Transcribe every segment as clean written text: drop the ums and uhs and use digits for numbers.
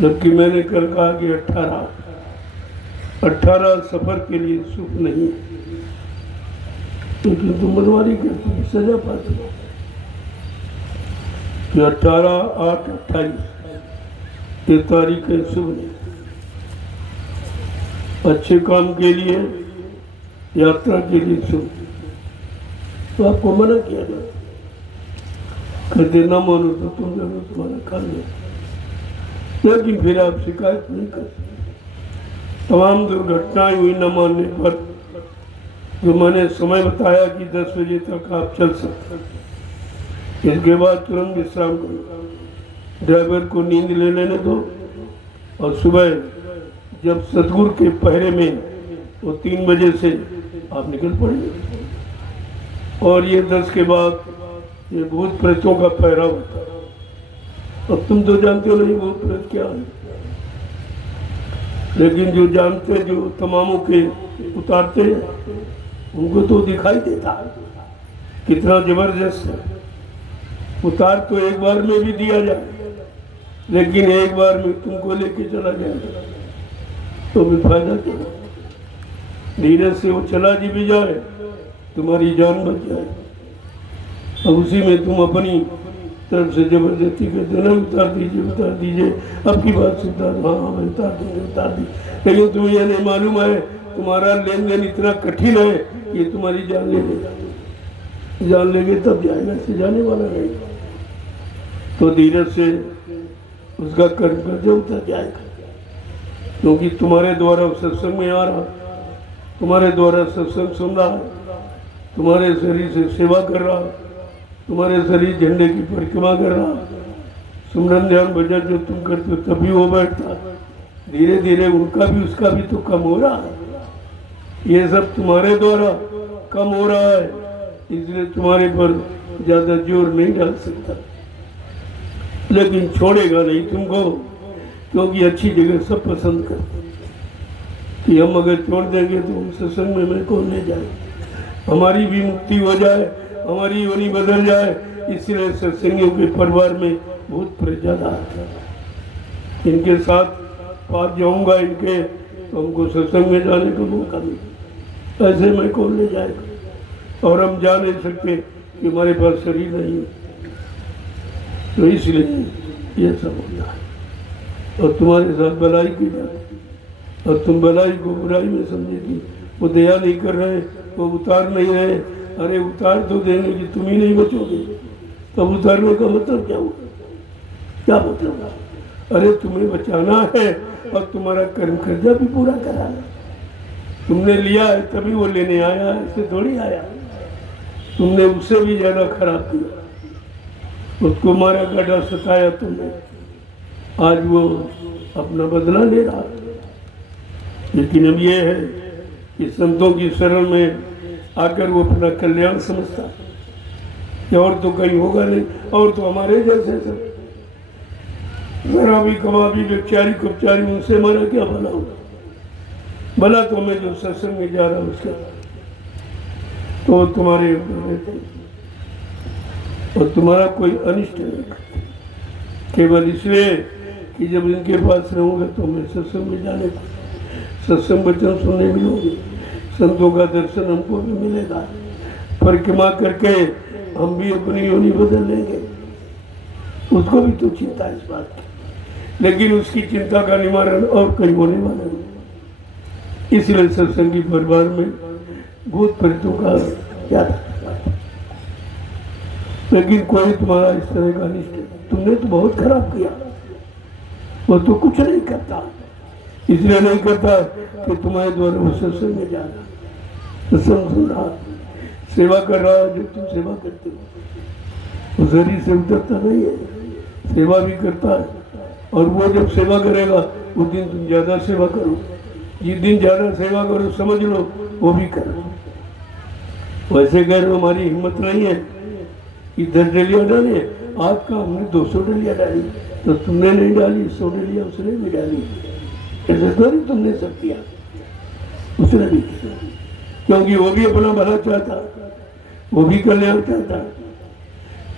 जबकि मैंने कल कहा कि 18 सफर के लिए सुख नहीं, लेकिन तुम मनमानी करती सजा पाती हो कि 18, 8, 28 ये तारीखें शुभ नहीं। अच्छे काम के लिए, यात्रा के लिए शुभ, तो आपको मना किया गया। कहते ना मानो तो तुम जरूर तुम्हारा काम है, लेकिन फिर आप शिकायत नहीं कर सकते। तमाम दुर्घटनाएं हुई न मानने पर, जो मैंने समय बताया कि 10 बजे तक आप चल सकते, इसके बाद तुरंत विश्राम करो, ड्राइवर को नींद ले लेने दो, और सुबह जब सतगुरु के पहरे में वो 3 बजे से आप निकल पड़ेंगे। और ये 10 के बाद ये भूत प्रेतों का पहरा होता है। अब तुम तो जानते हो नहीं भूत प्रेत क्या है, लेकिन जो जानते, जो तमामों के उतारते हैं, उनको तो दिखाई देता है कितना जबरदस्त है। उतार तो एक बार में भी दिया जाए, लेकिन एक बार में तुमको लेके चला जाए तो भी फायदा क्या। धीरे से वो चला जी भी जाए, तुम्हारी जान बच जाए। अब उसी में तुम अपनी तरफ से जबरदस्ती कहते ना उतार दीजिए, अब की बात से उतार, हाँ मैं उतार दी। लेकिन तुम्हें यह नहीं मालूम है तुम्हारा लेन देन इतना कठिन है, ये तुम्हारी जान लेंगे तब जाएगा, से जाने वाला नहीं। तो धीरे से उसका कर्म कर्ज उतर जाएगा, क्योंकि तुम्हारे द्वारा सत्संग में आ रहा, तुम्हारे द्वारा सत्संग सुन रहा है, तुम्हारे शरीर से सेवा कर रहा, तुम्हारे शरीर झंडे की परिक्रमा कर रहा, सुमरन ध्यान भजन जो तुम करते हो तभी वो बैठता। धीरे धीरे उनका भी उसका भी तो कम हो रहा है। ये सब तुम्हारे द्वारा कम हो रहा है, इसलिए तुम्हारे पर ज्यादा जोर नहीं डाल सकता, लेकिन छोड़ेगा नहीं तुमको, क्योंकि अच्छी जगह सब पसंद करते कि हम अगर छोड़ देंगे तो हम सत्संग में मैं कौन ले जाए, हमारी भी मुक्ति हो जाए, हमारी योनि बदल जाए। इसलिए सत्संगियों के परिवार में बहुत ज्यादा आता है। इनके साथ पास जाऊंगा इनके, तो हमको सत्संग में जाने का मौका मिले, ऐसे मैं कौन ले जाएगा। और हम जा नहीं सकते कि हमारे पास शरीर नहीं है, तो इसलिए ये सब होता है। और तुम्हारे साथ भलाई की जाती, और तुम भलाई को बुराई में समझेगी। वो दया नहीं कर रहे, वो उतार नहीं रहे। अरे उतार तो देंगे कि तुम ही नहीं बचोगे, तब उतारने का मतलब क्या हुआ, क्या मतलब। अरे तुम्हें बचाना है और तुम्हारा कर्म कर्जा भी पूरा कराना। तुमने लिया है तभी वो लेने आया है, ऐसे थोड़ी आया। तुमने उससे भी ज्यादा खराब किया, उसको मारा काटा सताया तुमने, आज वो अपना बदला ले रहा। लेकिन अब ये है कि संतों की शरण में आकर वो अपना कल्याण समझता कि और तो कहीं होगा नहीं, और तो हमारे जैसे सब शराबी कबाबी व्यभिचारी कुपचारी, उनसे हमारा क्या भला होगा। भला तो मैं जो सत्संग में जा रहा हूँ उसका तो तुम्हारे रहते, और तुम्हारा कोई अनिष्ट नहीं करते, केवल इसलिए कि जब इनके पास रहूँगा तो मैं सत्संग में जाने को, सत्संग वचन सुनने मिलोगे, संतों का दर्शन हमको भी मिलेगा, परिक्रमा करके हम भी अपनी योनि बदल लेंगे। उसको भी तो चिंता इस बात की, लेकिन उसकी चिंता का निवारण और कहीं होने वाला नहीं। इसलिए सत्संगी परिवार में भूत प्रेतों का क्या, लेकिन कोई तुम्हारा इस तरह का अनिष्ट, तुमने तो बहुत खराब किया। वो तो कुछ नहीं करता, इसलिए नहीं करता कि तुम्हारे द्वारा वो सत्संग में जा रहा, सत्संग सुन रहा, सेवा कर रहा, जो तुम सेवा करते हो वो शरीर से उतरता नहीं है, सेवा भी करता है। और वो जब सेवा करेगा उस दिन तुम ज्यादा सेवा करो, जिस दिन ज्यादा सेवा करो समझ लो वो भी करो। वैसे कह रहे हमारी हिम्मत नहीं है कि 10 डलियाँ डाले, आपका हमने 200 डलियाँ डाली, तो तुमने नहीं डाली, 100 डलियाँ उसने भी डाली, ऐसे थोड़ी तुमने सब किया, उसने भी किया, क्योंकि वो भी अपना भला चाहता, वो भी कल्याण चाहता।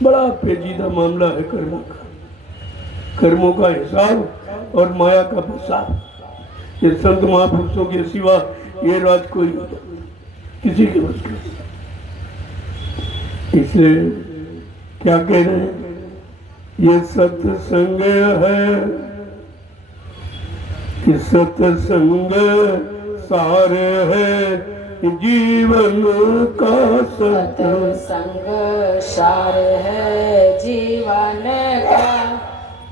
बड़ा पेचीदा मामला है कर्म का, कर्मों का हिसाब और माया का प्रसाद। ये संत महापुरुषों के सिवा ये राज कोई नहीं, किसी के बस का। इसलिए क्या कह रहे हैं, ये सत्संग है कि सत्संग सार है जीवन का, सत्संग सार है जीवन का।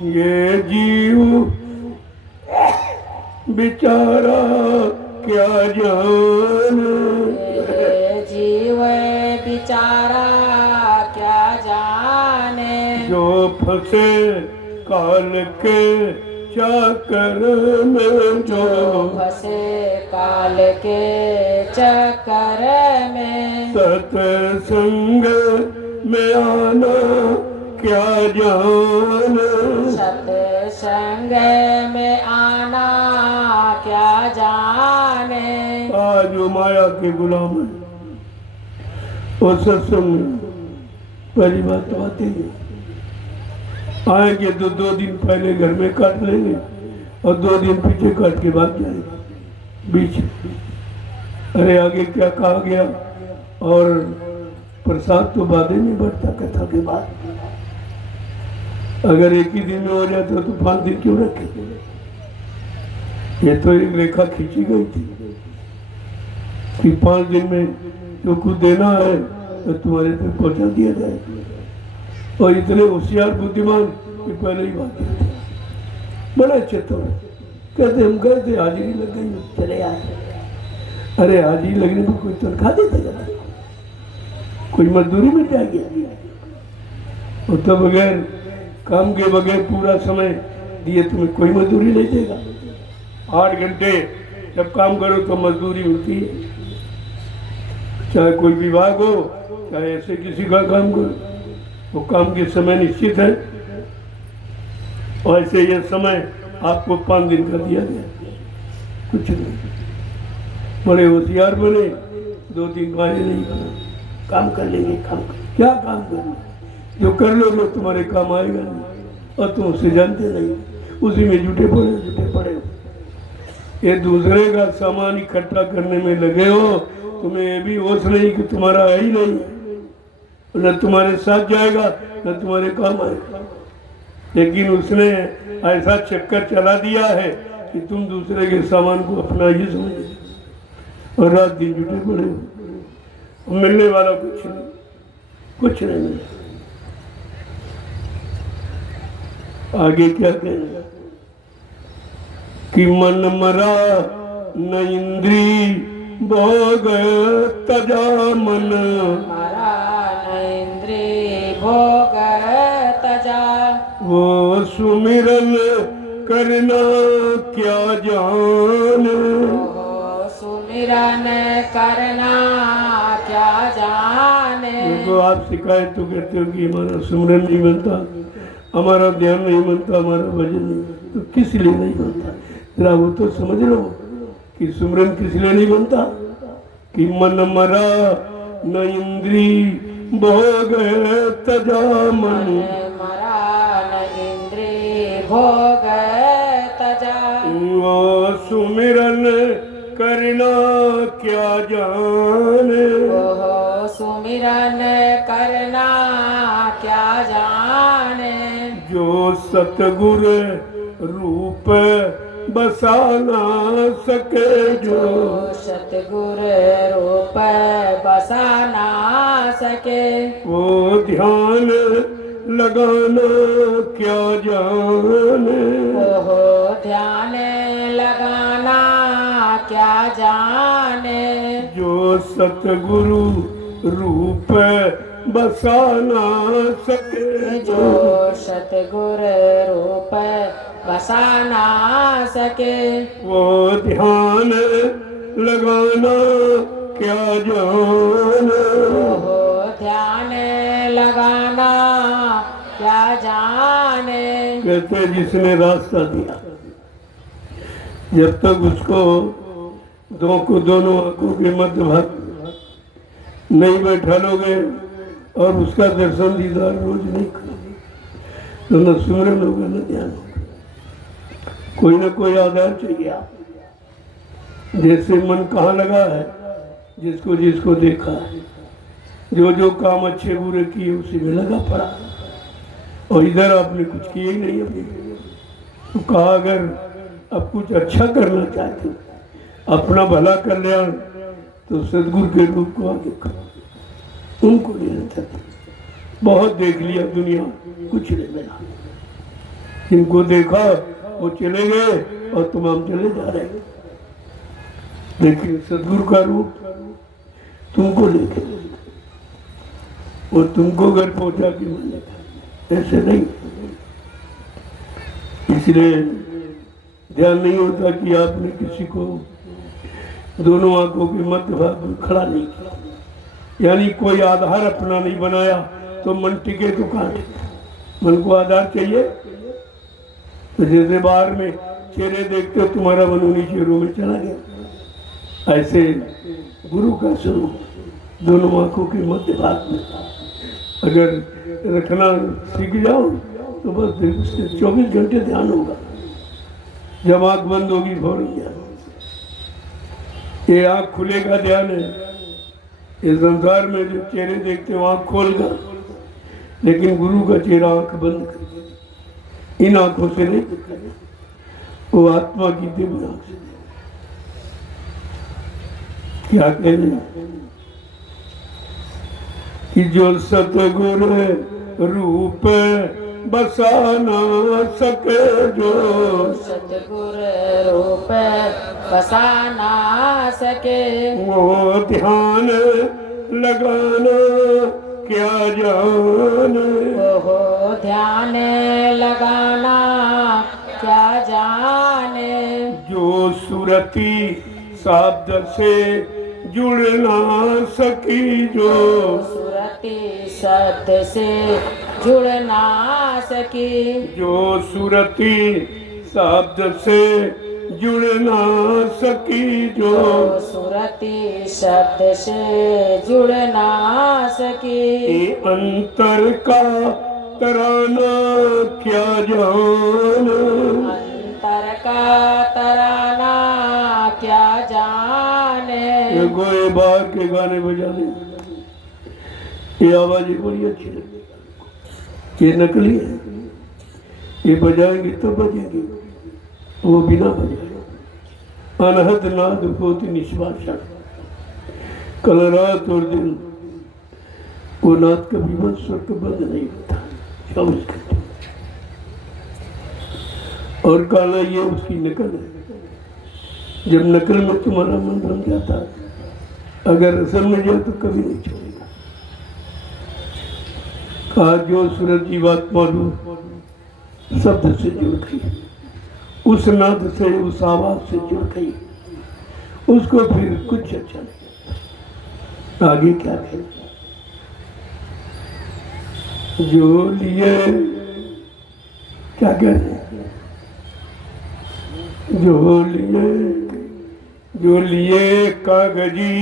ये जीव बेचारा क्या जाने, ये जीव बेचारा क्या जाने। जो फंसे काल के चक्कर में, जो फंसे काल के चक्कर में। सत्संग में आना क्या जाने, सत्संग में आना क्या जाने। आज वो माया के गुलाम है। और सत्संग में पहली बात तो आती है, आएंगे तो 2 दिन पहले घर में काट लेंगे और 2 दिन पीछे काट के भाग जाएंगे बीच। अरे आगे क्या कहा गया, और प्रसाद तो बाद में बढ़ता कथा के बाद। अगर एक ही दिन में हो जाता तो 5 दिन क्यों रखे। ये तो एक रेखा खींची गई थी कि 5 दिन में जो कुछ देना है तो तुम्हारे तक पहुंचा दिया जाए। और इतने होशियार बुद्धिमान कि पहले ही बात थे, बड़े अच्छे तो कहते हम गए थे, हाजिरी लग गई, चले आए। अरे हाजिरी लगने में कोई तनख्वाह देता जाता, कोई मजदूरी मिल जाएगी। और तो बगैर काम के बगैर पूरा समय दिए तुम्हें कोई मजदूरी नहीं देगा। 8 घंटे जब काम करो तो मजदूरी मिलती है, चाहे कोई विभाग हो चाहे ऐसे किसी का काम करो, वो काम के समय निश्चित है। और ऐसे ये समय आपको 5 दिन का दिया गया, कुछ नहीं। बड़े होशियार बने, 2 दिन पहले नहीं बने, काम कर लेंगे। क्या काम करना, जो कर लोगे तुम्हारे काम आएगा नहीं, और तुम उसे जानते नहीं, उसी में जुटे पड़े हो। ये दूसरे का सामान इकट्ठा करने में लगे हो, तुम्हें ये भी होश नहीं कि तुम्हारा है ही नहीं, न तुम्हारे साथ जाएगा न तुम्हारे काम आएगा। लेकिन उसने ऐसा चक्कर चला दिया है कि तुम दूसरे के सामान को अपना ही समझो और रात दिन जुटे पड़े हो। मिलने वाला कुछ नहीं मिला। आगे क्या कहना कि मन मरा न इंद्री भोग तजा मन, मरा न इंद्री भोग तजा। वो सुमिरन करना क्या जाने, वो सुमिरन करना क्या जाने। तो आप शिकायत तो करते हो कि हमारा सुमिरन नहीं बनता, हमारा ध्यान नहीं बनता, हमारा भजन नहीं, तो किस लिए नहीं बनता जरा वो तो समझ लो कि सुमिरन किस लिए नहीं बनता। कि मन मरा न इंद्री भोग तजा मन, मरा न इंद्री भोग तजा। वो सुमिरन करना क्या जाने, वो सुमिरन करना क्या जाने। जो सतगुर रूप बसा ना सके, जो सतगुर रूप बसा ना सके। वो ध्यान लगाना क्या जाने, वो ध्यान लगाना क्या जाने। जो सतगुरु रूप बसा ना सके, जो सतगुर रूप बसा ना सके। वो ध्यान लगाना क्या जाने, वो ध्यान लगाना क्या जाने। कहते जिसने रास्ता दिया, जब तक उसको दोनों आंखों के मध्य भाग नहीं बैठा लोगे और उसका दर्शन दीदार रोज नहीं करोगे, तो न सुमरन होगा न ध्यान होगा। कोई ना कोई आधार चाहिए आप। जैसे मन कहाँ लगा है, जिसको जिसको देखा है, जो जो काम अच्छे बुरे किए उसी में लगा पड़ा, और इधर आपने कुछ किए ही नहीं अभी। तो कहा अगर अब कुछ अच्छा करना चाहते हो, अपना भला कल्याण, तो सदगुरु के रूप को आगे करो, उनको लेना चाहते। बहुत देख लिया दुनिया, कुछ नहीं मिला। जिनको देखा वो चले गए और तमाम चले जा रहे हैं। लेकिन सदगुरु का रूप तुमको लेके वो तुमको घर पहुंचा के मिलेगा, ऐसे नहीं। इसलिए ध्यान नहीं होता कि आपने किसी को दोनों आंखों के मध्य भाग में खड़ा नहीं किया, यानी कोई आधार अपना नहीं बनाया, तो मन टिके तो कहाँ टिके। मन को आधार चाहिए। तो जैसे बाहर में चेहरे देखते हो, तुम्हारा मन उन्हीं चेहरों में चला गया, ऐसे गुरु का स्वरूप दोनों आंखों के मध्य भाग में अगर रखना सीख जाओ तो बस उसके 24 घंटे ध्यान होगा। जब आंख बंद होगी फौरन ध्यान। ये आंख खुलेगा ध्यान है। इस संसार में जो चेहरे देखते हो आंख खोल कर, लेकिन गुरु का चेहरा आंख बंद कर, इन आंखों से नहीं देखा, वो आत्मा की दिव्य आंख से। क्या कहने कि जो सतगुरु रूप बसा ना सके, जो सतगुरु रूप बसा ना सके, वो ध्यान लगाना क्या जाने, वो ध्यान लगाना क्या जाने। जो सुरती शब्द से जुड़ ना सकी, जो सुरती शब्द से जुड़ ना सकी, जो सुरती शब्द से जुड़ ना सकी, जो सुरती शब्द से जुड़ ना सकी। ये अंतर का तराना क्या जाने, अंतर का तराना क्या जाने। ये गोए बाहर के गाने बजाने, ये आवाज़ें बड़ी अच्छी लगती। ये नकली है, ये बजाएंगे तो बजेंगे, वो बिना बजाए। अनहद नाद होती निष्भाषा, कल रात और दिन वो नाद कभी बंद स्वर बंद नहीं होता, 24 घंटे। और काला ये उसकी नकल है। जब नकल में तुम्हारा मन बन जाता है, अगर असल में जाए तो कभी नहीं छोड़ेगा। कहा जो सूरज जीवात्मा रूप शब्द से जुड़ गई, उस नाद से, उस आवाज से जुड़ गई, उसको फिर कुछ अच्छा नहीं। आगे क्या कहना, जो लिए क्या कहते हैं, जो लिए कागजी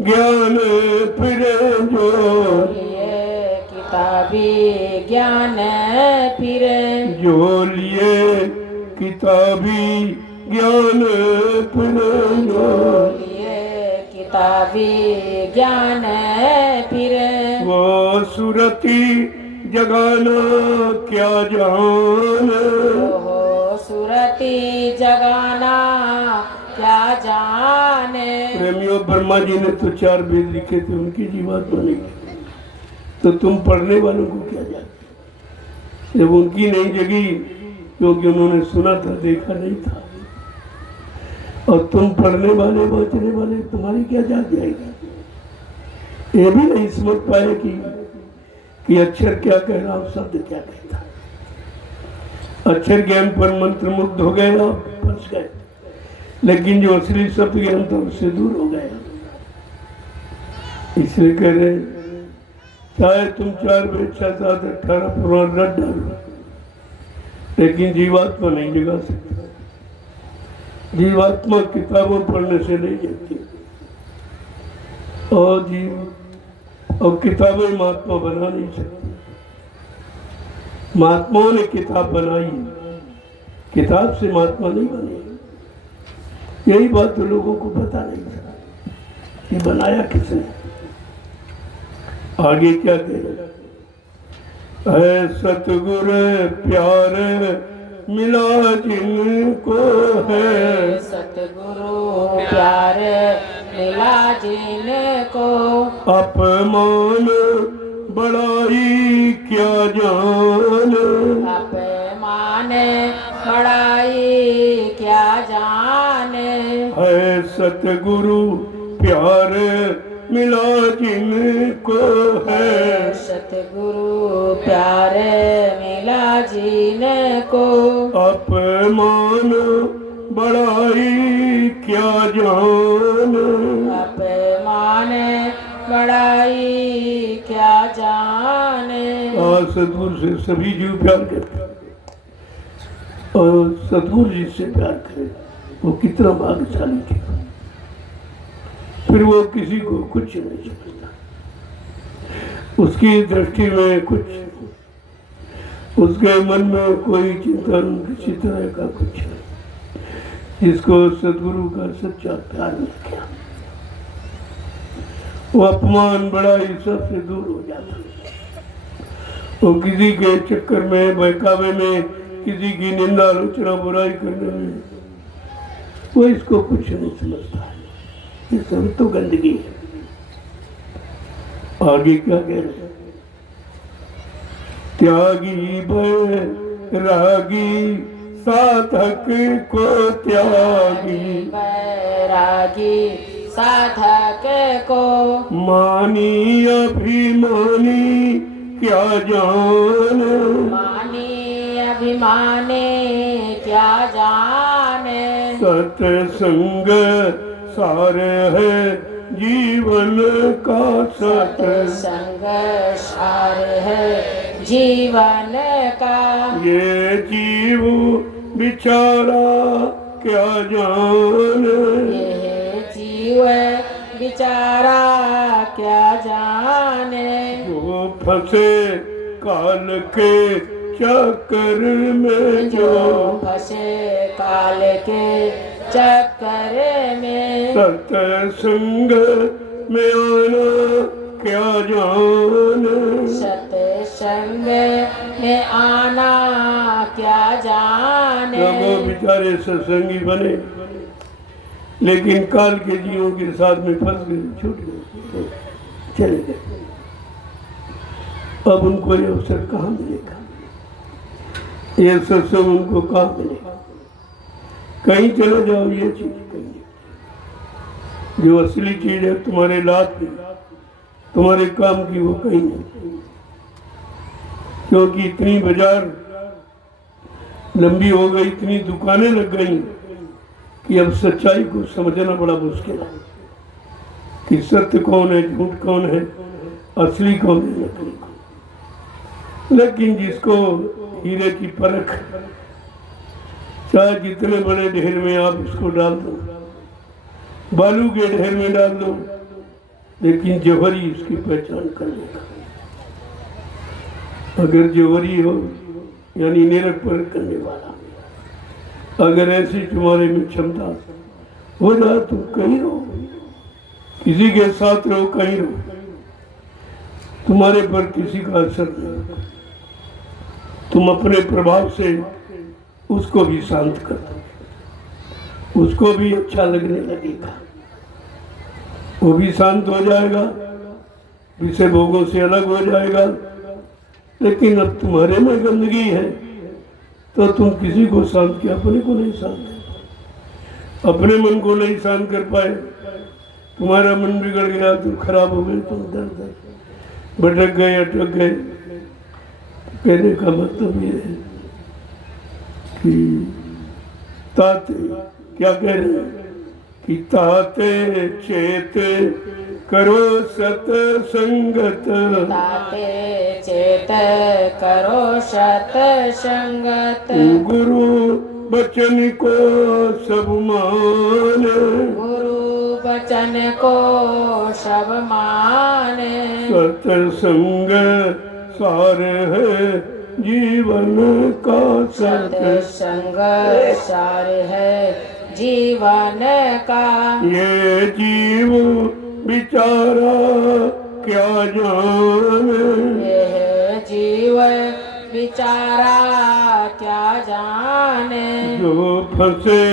ज्ञान फिर, जो लिए किताबी ज्ञान फिर, जो लिए किताबी ज्ञान फिर, जो लिए किताबी ज्ञान फिर, वो सुरती जगाना क्या जाने, हो सुरती जगाना क्या जाने। प्रेमियों, ब्रह्मा जी ने तो 4 वेद लिखे थे, उनकी जीवात्मा नहीं, तो तुम पढ़ने वालों को क्या जानते। जब उनकी नहीं जगी क्योंकि उन्होंने सुना था, देखा नहीं था, और तुम पढ़ने वाले बचने वाले, तुम्हारी क्या जाग जाएगी। ये भी नहीं समझ पाए कि अक्षर क्या कह रहा, शब्द क्या कहता। अक्षर ज्ञान पर मंत्र मुग्ध हो गए, आप फंस गए, लेकिन जो असली शब्द ज्ञान था उससे दूर हो गया। इसलिए कह रहे चाहे तुम 4 वेद 6 7 18 पुराण रट डालो, लेकिन जीवात्मा नहीं जगा सकता। जीवात्मा किताबों पढ़ने से नहीं जगती, और किताबें महात्मा बना नहीं सकती। महात्माओं ने किताब बनाई, किताब से महात्मा नहीं बने। यही बात तो लोगों को पता नहीं था कि बनाया किसने। आगे क्या कह रहे, है सतगुरु प्यार मिला जिनको है, सतगुरु प्यार मिला जिनको, अपमान बड़ाई क्या जान, अपमान बड़ाई क्या जाने, है सतगुरु प्यार मिला जिनको है, सतगुरु प्यार मिला जिनको, अपमान बड़ाई क्या जान, अपमान बड़ाई क्या जाने। सतगुरु से सभी जीव प्यार करते और सतगुरु जी से प्यार करे वो कितना भाग्यशाली थे। फिर वो किसी को कुछ नहीं समझता, उसकी दृष्टि में कुछ, उसके मन में कोई चिंतन किसी तरह का कुछ नहीं। जिसको सतगुरु का सच्चा प्यार मिल गया वो अपमान बड़ाई सबसे दूर हो जाता है। वो किसी के चक्कर में बहकावे में, किसी की निंदा आलोचना बुराई करने में वो इसको कुछ नहीं समझता है। ये सब तो गंदगी है। आगे क्या कह रहे हैं, त्यागी बैरागी साधक को त्यागी, बैरागी साधक को, मानी अभिमानी क्या जान, मानी अभिमानी क्या जाने, सत्संग सार है जीवन का, सत्संग सार है जीवन का, ये जीव बिचारा क्या जान, ये जीव बिचारा क्या जाने, जो फंसे काल के चक्कर में, जो फंसे काल के चक्कर में, सत्संग में आना क्या जान, सत्संग में आना क्या जाने। वो बेचारे सत्संगी बने लेकिन काल के जीवों के साथ में फंस गए, छूट गए, चले गए। अब उनको ये अवसर कहाँ मिलेगा, ये सत्संग उनको कहाँ मिलेगा। कहीं चले जाओ, ये चीज कहीं जो असली चीज है तुम्हारे लात में, तुम्हारे काम की, वो कहीं नहीं। क्योंकि इतनी बाजार लंबी हो गई, इतनी दुकानें लग गई कि अब सच्चाई को समझना बड़ा मुश्किल है कि सत्य कौन है, झूठ कौन है, असली कौन है, नकली कौन। लेकिन जिसको हीरे की परख, चाहे जितने बड़े ढेर में आप इसको डाल दो, बालू के ढेर में डाल दो, लेकिन जौहरी इसकी पहचान कर लेगा। अगर जौहरी हो यानी निरख परख करने वाला, अगर ऐसी तुम्हारे में क्षमता हो जाए, तुम कहीं रहो, किसी के साथ रहो, कहीं रहो, तुम्हारे पर किसी का असर नहीं होगा। तुम अपने प्रभाव से उसको भी शांत कर दो, उसको भी अच्छा लगने लगेगा, वो भी शांत हो जाएगा, विषय भोगों से अलग हो जाएगा। लेकिन अब तुम्हारे में गंदगी है तो तुम किसी को शांत किया, अपने को नहीं शांत, अपने मन को नहीं शांत कर पाए, तुम्हारा मन बिगड़ गया, तुम खराब हो गए, तुम दर दर भटक गए, अटक गए। कहने का मतलब ये है कि ताते क्या कह रहे हैं कि ताते चेत करो सत्संगत, ताते चेत करो सत्संगत, गुरु बचन को सब माने, गुरु वचन को सब माने, सत्संग सार है जीवन का सत्य, सत्संग सार है जीवन का। ये जीव बिचारा क्या जाने, यह जीव बिचारा क्या जाने। जो फंसे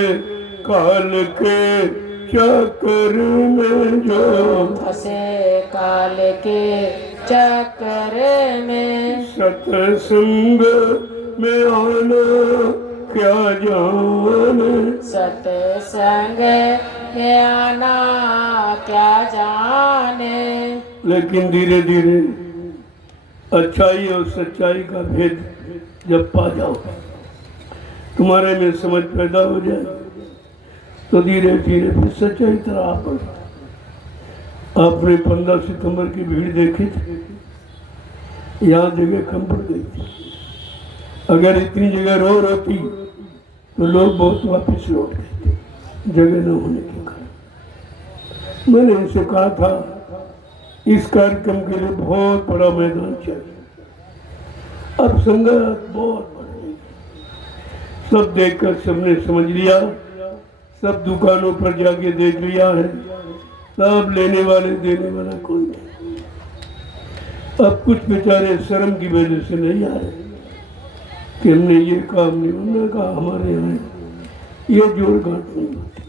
काल के चक्कर में, जो फंसे काल के चक्कर में। सत्संग में आना क्या जाने, सत्संग में आना क्या जाने। लेकिन धीरे धीरे अच्छाई और सच्चाई का भेद जब पा जाओ, तुम्हारे में समझ पैदा हो जाए, तो धीरे धीरे फिर सच्चाई तरह आ पड़े। आपने 15 सितंबर की भीड़ देखी थी, यहाँ जगह कम पड़ गई थी। अगर इतनी जगह रो रहती तो लोग बहुत वापस लौट गए थे, जगह न होने के कारण। मैंने इनसे कहा था इस कार्यक्रम के लिए बहुत बड़ा मैदान चाहिए। अब संगत बहुत बढ़ गई, सब देखकर सबने समझ लिया, सब दुकानों पर जाके देख लिया है, सब लेने वाले देने वाला कोई नहीं। अब कुछ बेचारे शर्म की वजह से नहीं आ रहे कि हमने ये काम नहीं, उन्होंने कहा हमारे यहाँ ये जोड़ गांठ नहीं होती।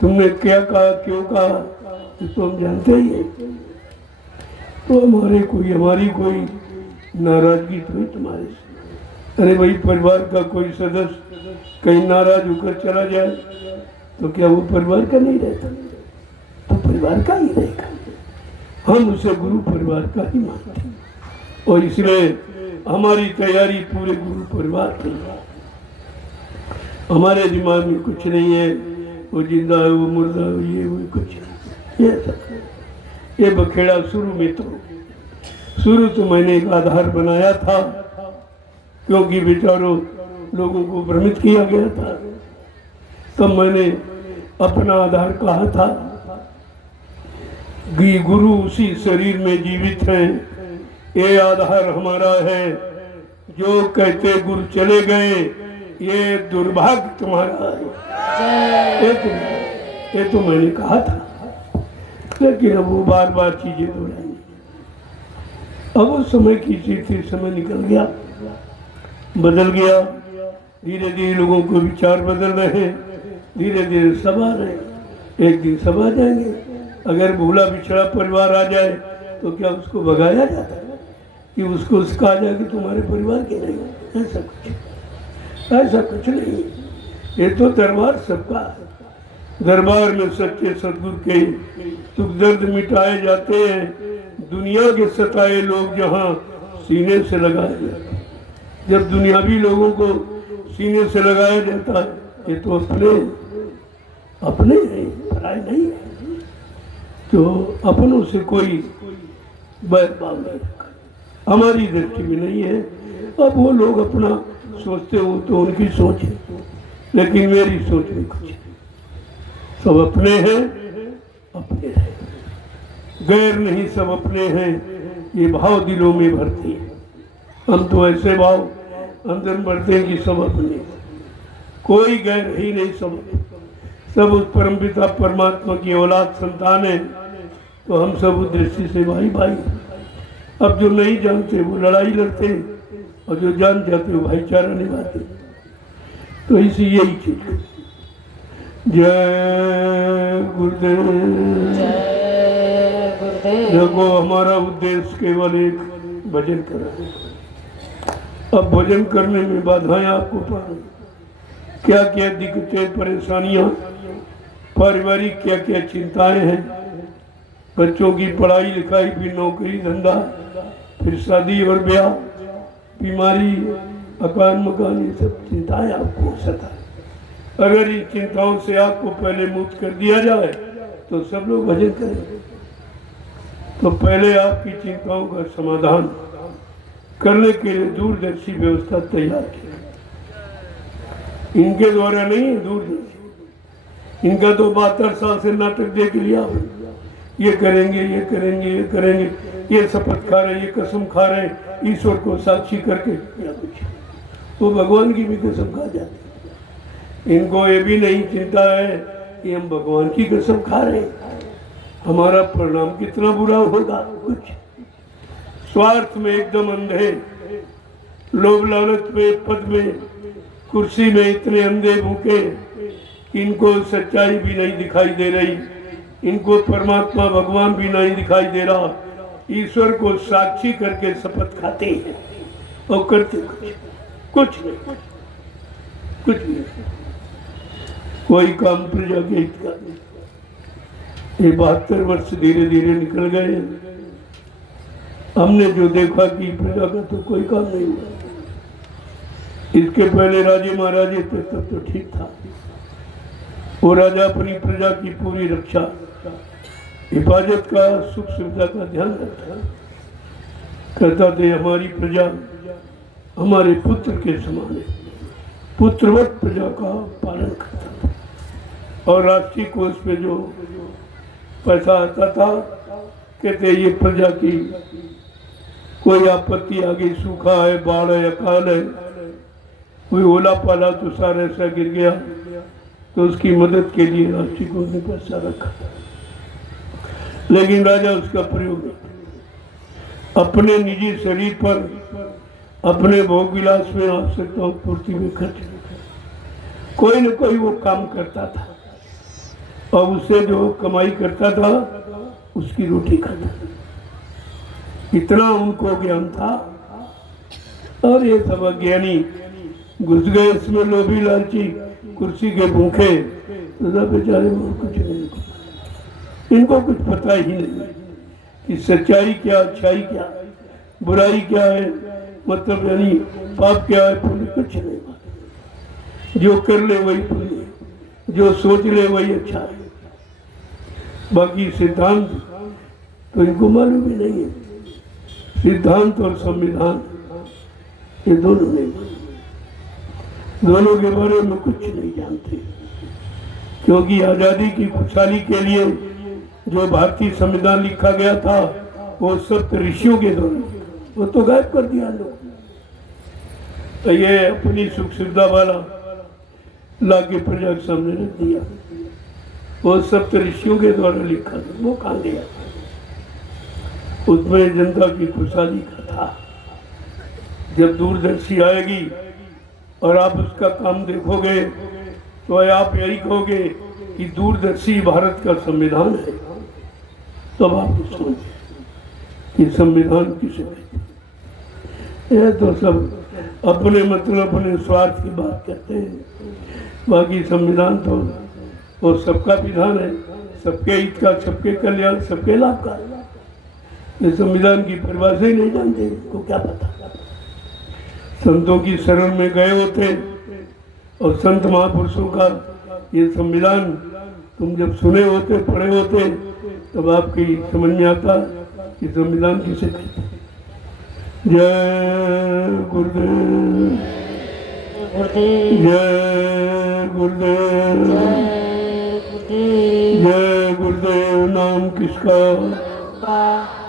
तुमने क्या कहा, क्यों कहा, तो हम जानते ही है। तो हमारी कोई नाराजगी तो तुम्हारे से। अरे भाई, परिवार का कोई सदस्य कहीं नाराज होकर चला जाए तो क्या वो परिवार का नहीं रहता? तो परिवार का ही रहेगा। हम उसे गुरु परिवार का ही मानते हैं, और इसलिए हमारी तैयारी पूरे गुरु परिवार की है। हमारे दिमाग में कुछ नहीं है, वो जिंदा है, वो मुर्दा है, ये वो कुछ नहीं। ये बखेड़ा शुरू तो मैंने एक आधार बनाया था, क्योंकि बेचारों लोगों को भ्रमित किया गया था। तब मैंने अपना आधार कहा था कि गुरु उसी शरीर में जीवित हैं, ये आधार हमारा है। जो कहते गुरु चले गए, ये दुर्भाग्य तुम्हारा है। ये तो मैंने कहा था, लेकिन अब वो बार बार चीजें दोहराई। अब वो समय की चीज थी, समय निकल गया, बदल गया। धीरे धीरे लोगों को विचार बदल रहे, धीरे धीरे सब आ रहे। एक दिन सब आ जाएंगे। अगर भूला बिछड़ा परिवार आ जाए तो क्या उसको भगाया जाता है कि उसको कहा जाए कि तुम्हारे परिवार के नहीं? ऐसा कुछ नहीं। ये तो दरबार सबका है। दरबार में सच्चे सदगुरु के सुख दर्द मिटाए जाते हैं। दुनिया के सताए लोग जहाँ सीने से लगाए जाते हैं। जब दुनियावी लोगों को सीने से लगाया जाता है, ये तो अपने नहीं, पराए नहीं है। तो अपनों से कोई बैरभाव नहीं रखा, हमारी दृष्टि में नहीं है। अब वो लोग अपना सोचते हो तो उनकी सोच है, लेकिन मेरी सोच में कुछ है। सब अपने हैं, अपने हैं, गैर नहीं, सब अपने हैं। ये भाव दिलों में भरती है। हम तो ऐसे भाव अंदर भरते हैं कि सब अपने, कोई गैर ही नहीं, सब उस परमपिता परमात्मा की औलाद संतान है। तो हम सब उस दृष्टि से भाई भाई। अब जो नहीं जानते वो लड़ाई लड़ते, और जो जान जाते वो भाईचारा निभाते। तो इसी यही चीज। जय गुरुदेव। जय गुरुदेव। देखो, हमारा उद्देश्य केवल एक भजन करना। अब भजन करने में बाधाएं आपको पा रही, क्या क्या दिक्कतें, परेशानियां, पारिवारिक क्या क्या चिंताएं हैं, बच्चों की पढ़ाई लिखाई, फिर नौकरी धंधा, फिर शादी और ब्याह, बीमारी, अकान मकान, ये सब चिंताएं आपको सताए। अगर इन चिंताओं से आपको पहले मुक्त कर दिया जाए तो सब लोग भजन करें। तो पहले आपकी चिंताओं का समाधान करने के लिए दूरदर्शी व्यवस्था तैयार की। इनके द्वारा नहीं, दूरदर्शी। इनका तो 72 साल से नाटक देख लिया। ये करेंगे, ये करेंगे, ये करेंगे, ये शपथ खा रहे, ये कसम खा रहे ईश्वर को साक्षी करके, या कुछ वो भगवान की भी कसम खा जाते। इनको ये भी नहीं चिंता है कि हम भगवान की कसम खा रहे, हमारा परिणाम कितना बुरा होगा। कुछ स्वार्थ में एकदम अंधे, लोभ लालच में, पद में, कुर्सी में इतने अंधे भूखे कि इनको सच्चाई भी नहीं दिखाई दे रही, इनको परमात्मा भगवान भी नहीं दिखाई दे रहा। ईश्वर को साक्षी करके शपथ खाते हैं और करते कुछ नहीं, कुछ नहीं, कोई काम प्रजा के हित का नहीं। ये 72 वर्ष धीरे धीरे निकल गए, हमने जो देखा कि प्रजा का तो कोई काम नहीं हुआ। इसके पहले राजे महाराजे थे तब तो ठीक था, वो राजा अपनी प्रजा की पूरी रक्षा, हिफाजत का, सुख सुविधा का ध्यान रखता, कहता थे हमारी प्रजा हमारे पुत्र के समान है, पुत्रवत प्रजा का पालन करता था। और राष्ट्रीय कोष पे जो पैसा आता था, कहते ये प्रजा की कोई आपत्ति आ गई, सूखा है, बाढ़ है, अकाल है, कोई ओला पाला तुषार ऐसा गिर गया तो उसकी मदद के लिए राष्ट्रीय कोष ने पैसा रखा, लेकिन राजा उसका प्रयोग नहीं, अपने निजी शरीर पर, अपने भोग विलास में, आवश्यकताओं पूर्ति में खर्च, कोई न कोई वो काम करता था और उससे जो कमाई करता था उसकी रोटी खाता था। इतना उनको ज्ञान था। और ये सब अज्ञानी घुस गए इसमें, लोभी लालची, कुर्सी के भूखे, तो सब बेचारे और कुछ नहीं, इनको कुछ पता ही नहीं कि सच्चाई क्या, अच्छाई क्या, बुराई क्या है, मतलब यानी पाप क्या है, पुण्य कुछ नहीं। जो कर ले वही पुण्य, जो सोच ले वही अच्छा है, बाकी सिद्धांत तो इनको मालूम ही नहीं है। सिद्धांत और संविधान ये दोनों नहीं, दोनों के बारे में कुछ नहीं जानते, क्योंकि आजादी की खुशहाली के लिए जो भारतीय संविधान लिखा गया था वो सब ऋषियों के द्वारा, वो तो गायब कर दिया लोग। तो ये अपनी सुख सुविधा वाला लाके प्रजा के सामने रख दिया, वो सब ऋषियों के द्वारा लिखा था, वो कहाँ गया? उसमें जनता की खुशहाली का था। जब दूरदर्शी आएगी और आप उसका काम देखोगे तो आप यही कहोगे कि दूरदर्शी भारत का संविधान है, तब आप सोचें कि संविधान किसे कहते हैं। यह तो सब अपने मतलब अपने स्वार्थ की बात करते हैं, बाकी संविधान तो वो सबका विधान है, सबके हित का, सबके कल्याण, सबके लाभ का। ये संविधान की परिभाषा ही नहीं जानते, को क्या पता। संतों की शरण में गए होते और संत महापुरुषों का ये संविधान तुम जब सुने होते, पढ़े होते, तब आपकी समझ में आता कि संविधान किसे कहते। जय गुरुदेव, जय गुरुदेव, जय गुरुदेव। नाम किसका?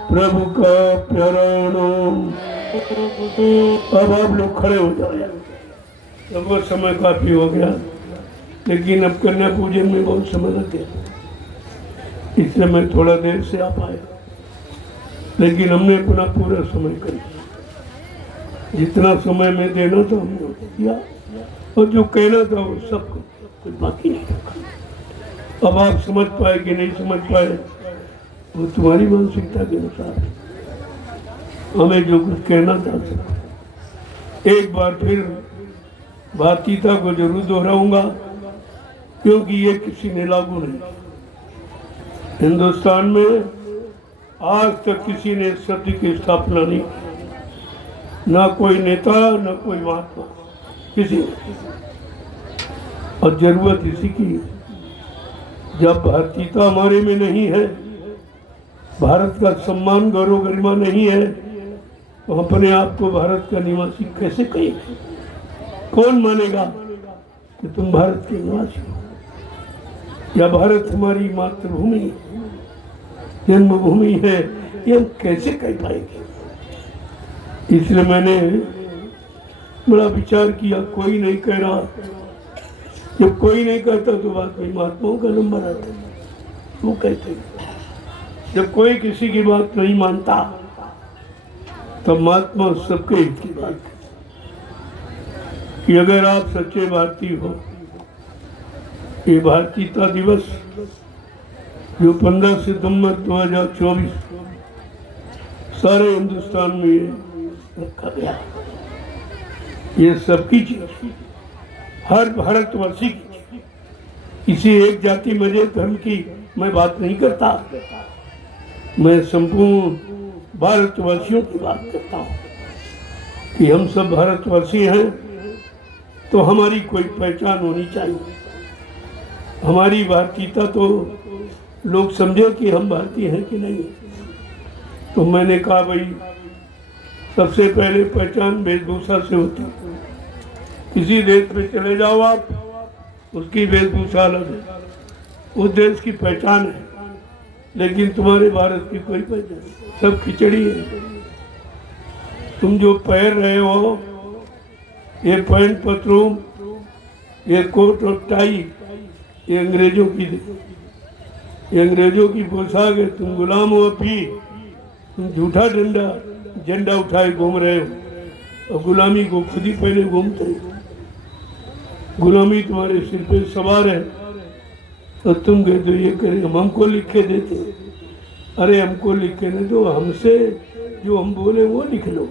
प्रभु का प्यारा नाम। अब आप लोग खड़े हो जाए, अब वो समय काफी हो गया, लेकिन अब कन्या पूजन में बहुत समय लग गया, इसलिए मैं थोड़ा देर से आ पाया, लेकिन हमने अपना पूरा समय कर लिया। जितना समय में देना था हमने दिया, और जो कहना था वो सब कुछ बाकी नहीं रखा। अब आप समझ पाए कि नहीं समझ पाए, वो तुम्हारी मानसिकता के अनुसार। हमें जो कुछ कहना था सब एक बार फिर भारतीयता को जरूर दोहराऊंगा, क्योंकि ये किसी ने लागू नहीं। हिंदुस्तान में आज तक किसी ने सत्य की स्थापना नहीं की, ना कोई नेता, ना कोई महात्मा, किसी ने। और जरूरत इसी की है। जब भारतीयता हमारे में नहीं है, भारत का सम्मान गौरव गरिमा नहीं है, तो अपने आप को भारत का निवासी कैसे कहेंगे? कौन मानेगा कि तुम भारत के निवासी हो, या भारत हमारी मातृभूमि है? जन्मभूमि है, ये हम कैसे कह पाएंगे? इसलिए मैंने बड़ा विचार किया, कोई नहीं कह रहा। जब कोई नहीं कहता तो बाद में महात्माओं का नंबर आता है, वो कहते हैं। जब कोई किसी की बात नहीं मानता तब महात्मा सबके हित की बात है कि अगर आप सच्चे भारतीय हो, ये भारतीयता दिवस जो 15 सितंबर 2024 सारे हिंदुस्तान में रखा गया, ये सबकी चीज, हर भारतवासी की चीज। किसी एक जाति मजहब धर्म की मैं बात नहीं करता, मैं संपूर्ण भारतवासियों की बात करता हूँ कि हम सब भारतवासी हैं तो हमारी कोई पहचान होनी चाहिए। हमारी भारतीयता तो लोग समझे कि हम भारतीय हैं कि नहीं। तो मैंने कहा भाई सबसे पहले पहचान वेशभूषा से होती है। किसी देश में चले जाओ आप, उसकी वेशभूषा अलग है, उस देश की पहचान है, लेकिन तुम्हारे भारत की कोई पहचान नहीं, सब खिचड़ी है। तुम जो पहन रहे हो, ये पैंट पतलून, ये कोट और टाई, ये अंग्रेजों की, ये अंग्रेजों की पोशाक है। तुम गुलाम हो अभी, तुम झूठा झंडा उठाए घूम रहे हो और गुलामी को खुद ही पहले घूमते हो। गुलामी तुम्हारे सिर पे सवार है और तुम कहते तो ये करें, हम हमको लिख के देते। अरे हमको लिख के नहीं दो, हमसे जो हम बोले वो लिख लो,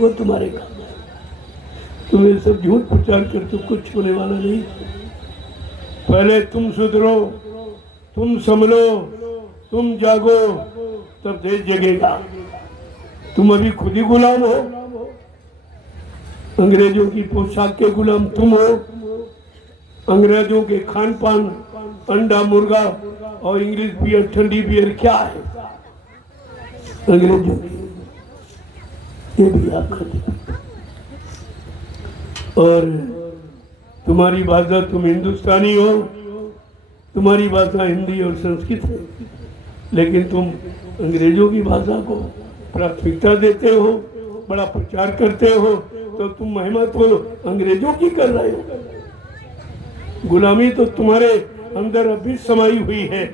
वो तुम्हारे काम है। तुम ये सब झूठ प्रचार कर तो कुछ होने वाला नहीं। पहले तुम सुधरो, तुम संभलो, तुम जागो, तब देश जगेगा। तुम अभी खुद ही गुलाम हो, अंग्रेजों की पोशाक के गुलाम तुम हो। अंग्रेजों के खान पान, अंडा मुर्गा और इंग्लिश बियर, ठंडी बियर क्या है अंग्रेजों की, ये भी आप खाते। और तुम्हारी भाषा, तुम हिंदुस्तानी हो, तुम्हारी भाषा हिंदी और संस्कृत है, लेकिन तुम अंग्रेजों की भाषा को प्राथमिकता देते हो, बड़ा प्रचार करते हो, तो तुम महिमा तो अंग्रेजों की कर रहे हो। गुलामी तो तुम्हारे अंदर अभी समाई हुई है।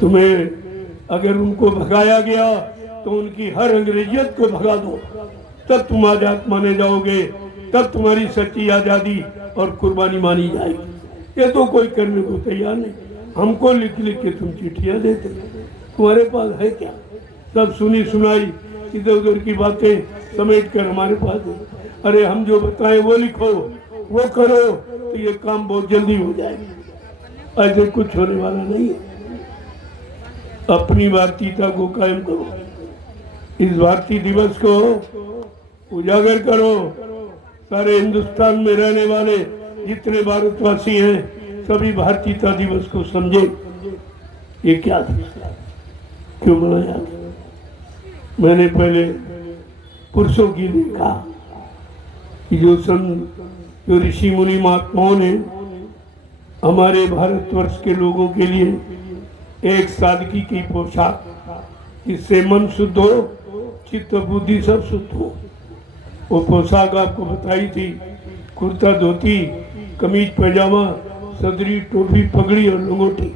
तुम्हें अगर उनको भगाया गया तो उनकी हर अंग्रेजियत को भगा दो, तब तुम आजाद माने जाओगे, तब तुम्हारी सच्ची आजादी और कुर्बानी मानी जाएगी। ये तो कोई करने को तैयार नहीं। हमको लिख लिख के तुम चिट्ठियां देते, तुम्हारे पास है क्या? सब सुनी सुनाई इधर उधर की बातें समेट कर हमारे पास है। अरे हम जो बताएं वो लिखो, वो करो, तो ये काम बहुत जल्दी हो जाएगा। ऐसे कुछ होने वाला नहीं है। अपनी भारतीयता को कायम करो, इस भारतीय दिवस को उजागर करो। सारे हिंदुस्तान में रहने वाले जितने भारतवासी हैं, सभी भारतीयता दिवस को समझे। ये क्या दिवस है, क्यों मनाया? मैंने पहले पुरुषों की देखा कि जो ऋषि मुनि महात्माओं ने हमारे भारतवर्ष के लोगों के लिए एक सादगी की पोशाक, जिससे मन शुद्ध हो, चित्त बुद्धि सब शुद्ध हो, वो पोशाक आपको बताई थी। कुर्ता धोती, कमीज पैजामा, सदरी, टोपी, पगड़ी और लंगोटी,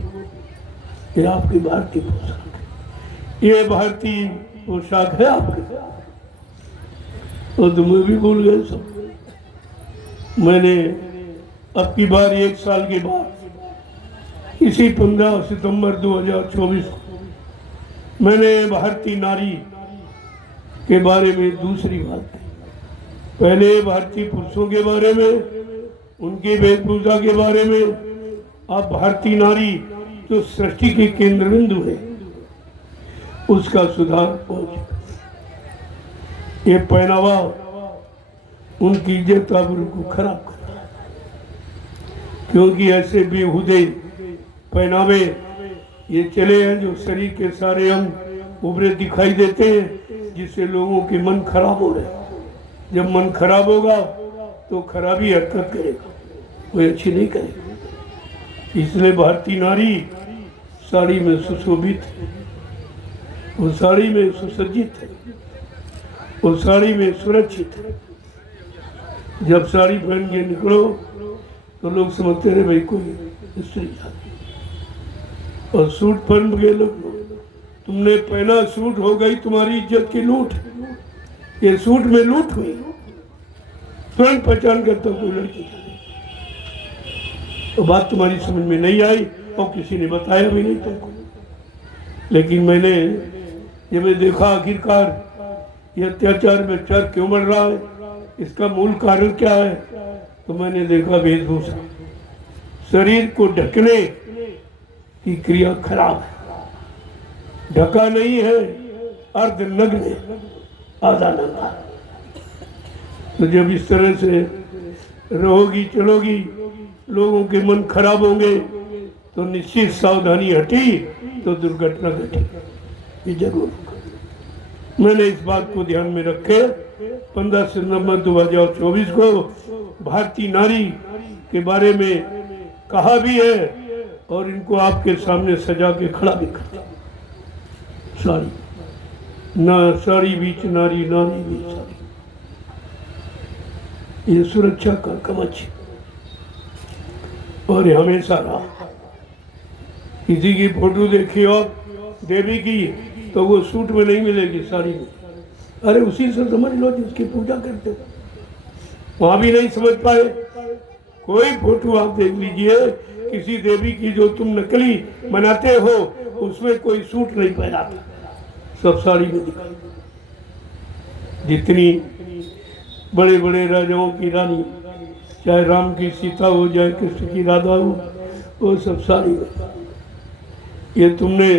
ये आपकी भारतीय पोशाक है। ये भारतीय पोशाक है आपके, और तुम्हें भी भूल गए सब। मैंने अब की बार 1 साल के बाद इसी 15 सितंबर 2024 को मैंने भारतीय नारी के बारे में दूसरी बात की। पहले भारतीय पुरुषों के बारे में, उनके वेशभूषा के बारे में, अब भारतीय नारी जो सृष्टि के केंद्र बिंदु है, उसका सुधार हो। ये पहनावा उनकी इज्जत आबरू को खराब कर दिया, क्योंकि ऐसे बेहुदे पहनावे ये चले हैं जो शरीर के सारे अंग उभरे दिखाई देते हैं, जिससे लोगों के मन खराब हो रहे हैं। जब मन खराब होगा तो खराबी हरकत करेगा, कोई अच्छी नहीं करेगा। इसलिए भारतीय नारी साड़ी में सुशोभित है, वो साड़ी में सुसज्जित है, वो साड़ी में सुरक्षित है। जब साड़ी पहन के निकलो तो लोग समझते रहे भाई कोई स्त्री जाती, और सूट पहन के लोग, तुमने पहना सूट, हो गई तुम्हारी इज्जत की लूट। ये सूट में लूट हुई, तुरंत पहचान करता कोई लड़की चली। तो बात तुम्हारी समझ में नहीं आई और किसी ने बताया भी नहीं तुमको। लेकिन मैंने जब देखा आखिरकार ये अत्याचार में चर क्यों बढ़ रहा है, इसका मूल कारण क्या है, तो मैंने देखा वेशभूषा, शरीर को ढकने की क्रिया खराब है। ढका नहीं है, अर्ध नग्न है, आधा नंगा। तो जब इस तरह से रहोगी चलोगी, लोगों के मन खराब होंगे, तो निश्चित सावधानी हटी तो दुर्घटना घटी। ये जरूर मैंने इस बात को ध्यान में रखे 15 सितंबर 2024 को भारतीय नारी के बारे में कहा भी है, और इनको आपके सामने सजा के खड़ा भी करता। साड़ी ना, साड़ी बीच नारी, नारी बीच साड़ी, ये सुरक्षा का कवच और ये हमेशा रहा। किसी की फोटो देखी आप देवी की, तो वो सूट में नहीं मिलेगी, साड़ी में। अरे उसी से समझ लो जिसकी पूजा करते, वहां भी नहीं समझ पाए। कोई फोटो आप देख लीजिए किसी देवी की जो तुम नकली बनाते हो, उसमें कोई सूट नहीं पहना था, सब साड़ी में दिखाई। जितनी बड़े बड़े राजाओं की रानी, चाहे राम की सीता हो, चाहे कृष्ण की राधा हो, वो सब साड़ी में। ये तुमने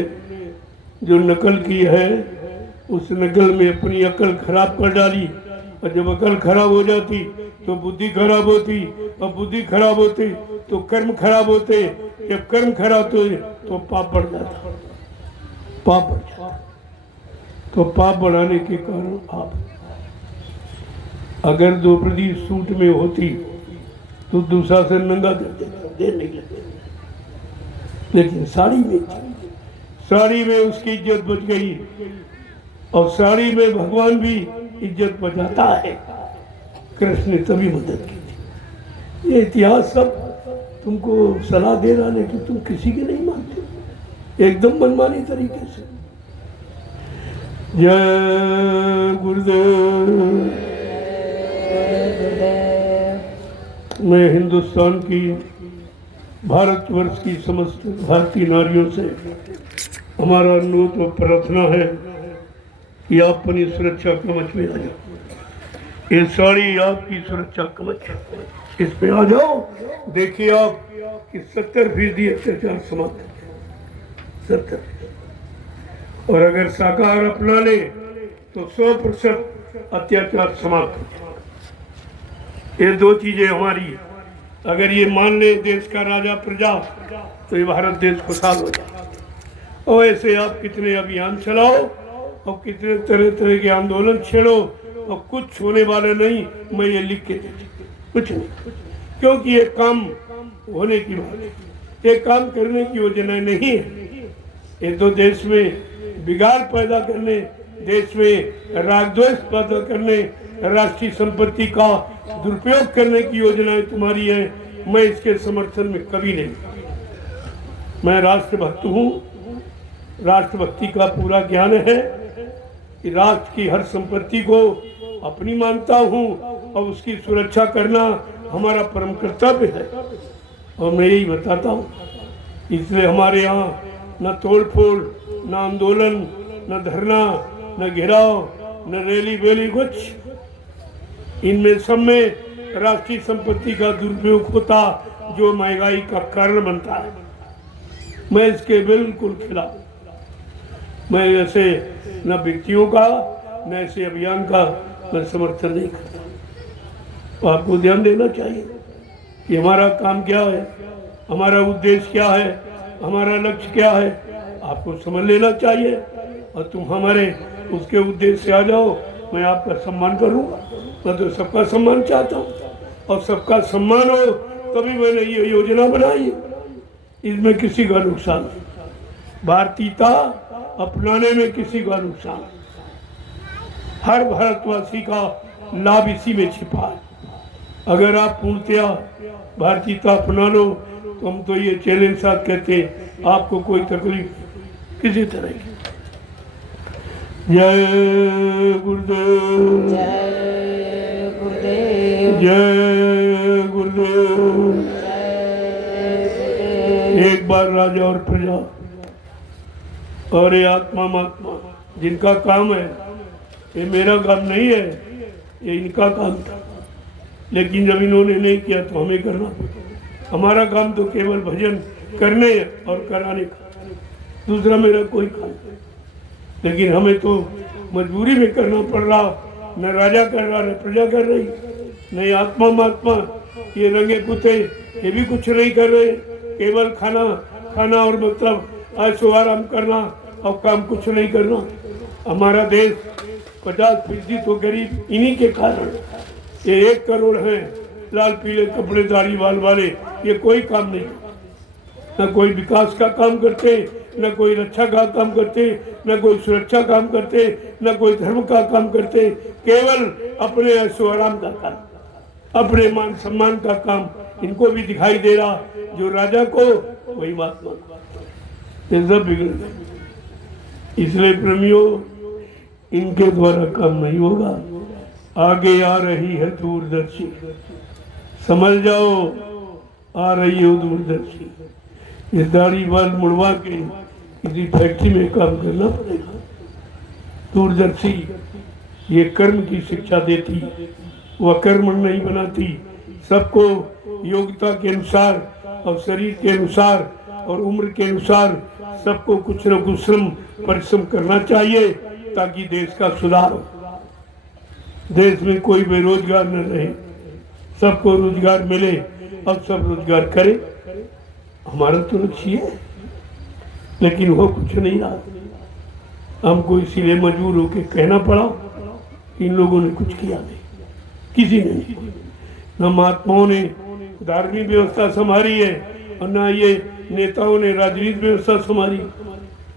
जो नकल की है, उस नकल में अपनी अकल खराब कर डाली, और जब अकल खराब हो जाती तो बुद्धि खराब होती, और बुद्धि खराब होती तो कर्म खराब होते, जब कर्म खराब होते तो पाप बढ़ जाता, पाप बढ़ जाता। तो पाप बढ़ाने के कारण आप, अगर द्रौपदी सूट में होती तो दूसरा से नंगा कर देता, देर नहीं लगती। लेकिन साड़ी में थी, साड़ी में उसकी इज्जत बच गई, और साड़ी में भगवान भी इज्जत बचाता है। कृष्ण ने तभी मदद की थी। ये इतिहास सब तुमको सलाह दे रहा, लेकिन तुम किसी की नहीं मानते, एकदम मनमानी तरीके से। जय गुरुदेव। मैं हिंदुस्तान की, भारतवर्ष की समस्त भारतीय नारियों से हमारा अनुरोध और प्रार्थना है कि आप अपनी सुरक्षा कवच में आ जाओ। ये साड़ी आपकी सुरक्षा कवच है, इस पे आ जाओ। देखिए आप कि 70% अत्याचार समाप्त, 70%। और अगर शाकाहार अपना ले तो 100% अत्याचार समाप्त हो जाए। ये दो चीजें हमारी, अगर ये मान ले देश का राजा प्रजा, तो ये भारत देश खुशहाल हो जाए। और ऐसे आप कितने अभियान चलाओ और कितने तरह तरह के आंदोलन छेड़ो, और कुछ होने वाला नहीं। मैं ये लिख के दे कुछ नहीं, क्योंकि ये काम होने की बात है, ये काम करने की योजना नहीं है। ये तो देश में बिगाड़ पैदा करने, देश में राग द्वेष पैदा करने, राष्ट्रीय संपत्ति का दुरुपयोग करने की योजनाएं तुम्हारी है। मैं इसके समर्थन में कभी नहीं। मैं राष्ट्रभक्त हूँ, राष्ट्रभक्ति का पूरा ज्ञान है कि राष्ट्र की हर संपत्ति को अपनी मानता हूँ, और उसकी सुरक्षा करना हमारा परम कर्तव्य है, और मैं यही बताता हूँ। इसलिए हमारे यहाँ न तोड़फोड़, न आंदोलन, न धरना, न घेराव, न रैली वेली, कुछ इनमें सब में राष्ट्रीय संपत्ति का दुरुपयोग होता, जो महंगाई का कारण बनता है। मैं इसके बिल्कुल खिलाफ। मैं ऐसे न व्यक्तियों का, न ऐसे अभियान का मैं समर्थन नहीं करता। तो आपको ध्यान देना चाहिए कि हमारा काम क्या है, हमारा उद्देश्य क्या है, हमारा लक्ष्य क्या है, आपको समझ लेना चाहिए। और तुम हमारे उसके उद्देश्य से आ जाओ, मैं आपका सम्मान करूँगा। मैं तो सबका सम्मान चाहता हूँ, और सबका सम्मान हो तभी मैंने ये योजना बनाई। इसमें किसी का नुकसान नहीं। भारतीयता अपनाने में किसी का नुकसान नहीं। हर भारतवासी का लाभ इसी में छिपा है। अगर आप पूर्णतया भारतीयता अपना लो तो हम तो ये चैलेंज साथ कहते हैं आपको कोई तकलीफ किसी तरह की। जय गुरुदेव, जय गुरुदेव, जय गुरुदेव। जय गुरुदेव। एक बार राजा और प्रजा और ये आत्मा महात्मा जिनका काम है, ये मेरा काम नहीं है, ये इनका काम था। लेकिन जब इन्होंने नहीं किया तो हमें करना पड़ा। हमारा काम तो केवल भजन करने और कराने का, दूसरा मेरा कोई काम नहीं। लेकिन हमें तो मजबूरी में करना पड़ रहा। न राजा कर रहा, न प्रजा कर रही, नहीं आत्मा महात्मा ये रंगे कुत्ते ये भी कुछ नहीं कर रहे। केवल खाना खाना और मतलब ऐशो आराम करना और काम कुछ नहीं करना। हमारा देश 50% तो गरीब इन्हीं के कारण। ये 1 करोड़ हैं लाल पीले कपड़े दाढ़ी बाल वाले, ये कोई काम नहीं करते। न कोई विकास का काम करते, न कोई रक्षा का काम करते, न कोई सुरक्षा काम करते, न कोई धर्म का काम करते। केवल अपने ऐशो आराम का काम, अपने मान सम्मान का काम इनको भी दिखाई दे रहा। जो राजा को वही महात्मा को, ये सब बिगड़ गए। इसलिए प्रेमियों, इनके द्वारा काम नहीं होगा। आगे आ रही है दूरदर्शी, समझ जाओ आ रही है दूरदर्शी। ये दाढ़ी बाल मुड़वा के किसी फैक्ट्री में काम करना पड़ेगा। दूरदर्शी ये कर्म की शिक्षा देती, वह कर्म नहीं बनाती। सबको योग्यता के अनुसार और शरीर के अनुसार और उम्र के अनुसार सबको कुछ न कुछ श्रम परिश्रम करना चाहिए ताकि देश का सुधार हो, देश में कोई बेरोजगार न रहे, सबको रोजगार मिले और सब रोजगार करे। हमारा तो लक्ष्य है, लेकिन वो कुछ नहीं रहा। हमको इसीलिए मजबूर होकर कहना पड़ा कि इन लोगों ने कुछ किया नहीं, किसी ने नहीं। न महात्माओं ने धार्मिक व्यवस्था संभाली है और न ये नेताओं ने राजनीतिक व्यवस्था संभाली,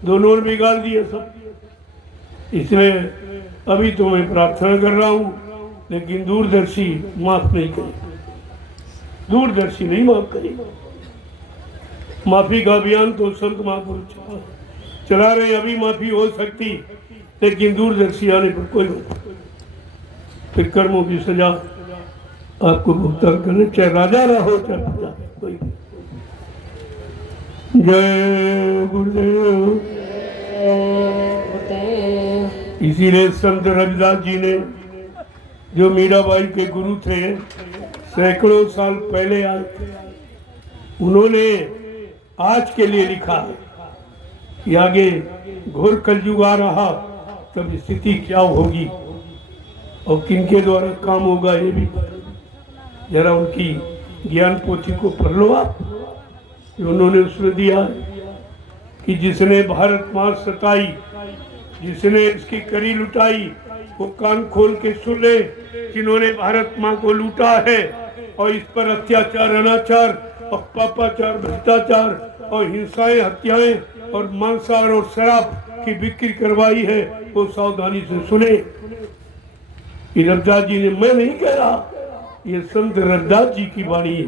दोनों ने बिगाड़ दिया सब। इसलिए अभी तो मैं प्रार्थना कर रहा हूँ, लेकिन दूरदर्शी माफ नहीं करेगा, दूरदर्शी नहीं माफ करेगा। माफी का अभियान तो संत महापुरुष चला रहे, अभी माफी हो सकती, लेकिन दूरदर्शी आने पर कोई नहीं। फिर कर्मों की सजा आपको भुगतान करने, चाहे राजा रहो चाहे प्रजा, कोई। जय गुरुदेव। इसीलिए संत रविदास जी ने, जो मीराबाई के गुरु थे, सैकड़ों साल पहले आए थे, उन्होंने आज के लिए लिखा कि आगे घोर कलयुग आ रहा तब स्थिति क्या होगी और किनके द्वारा काम होगा, ये भी जरा उनकी ज्ञान पोथी को पढ़ लो आप। उन्होंने उसमें दिया कि जिसने भारत माँ सताई, जिसने इसकी करी लुटाई, वो कान खोल के सुन ले। जिन्होंने भारत माँ को लूटा है और इस पर अत्याचार, अनाचार और पापाचार, भ्रष्टाचार और हिंसाएं, हत्याएं और मांसाहार और शराब की बिक्री करवाई है, वो सावधानी से सुने। रविदास जी ने, मैं नहीं कह रहा, ये संत रविदास जी की वाणी है,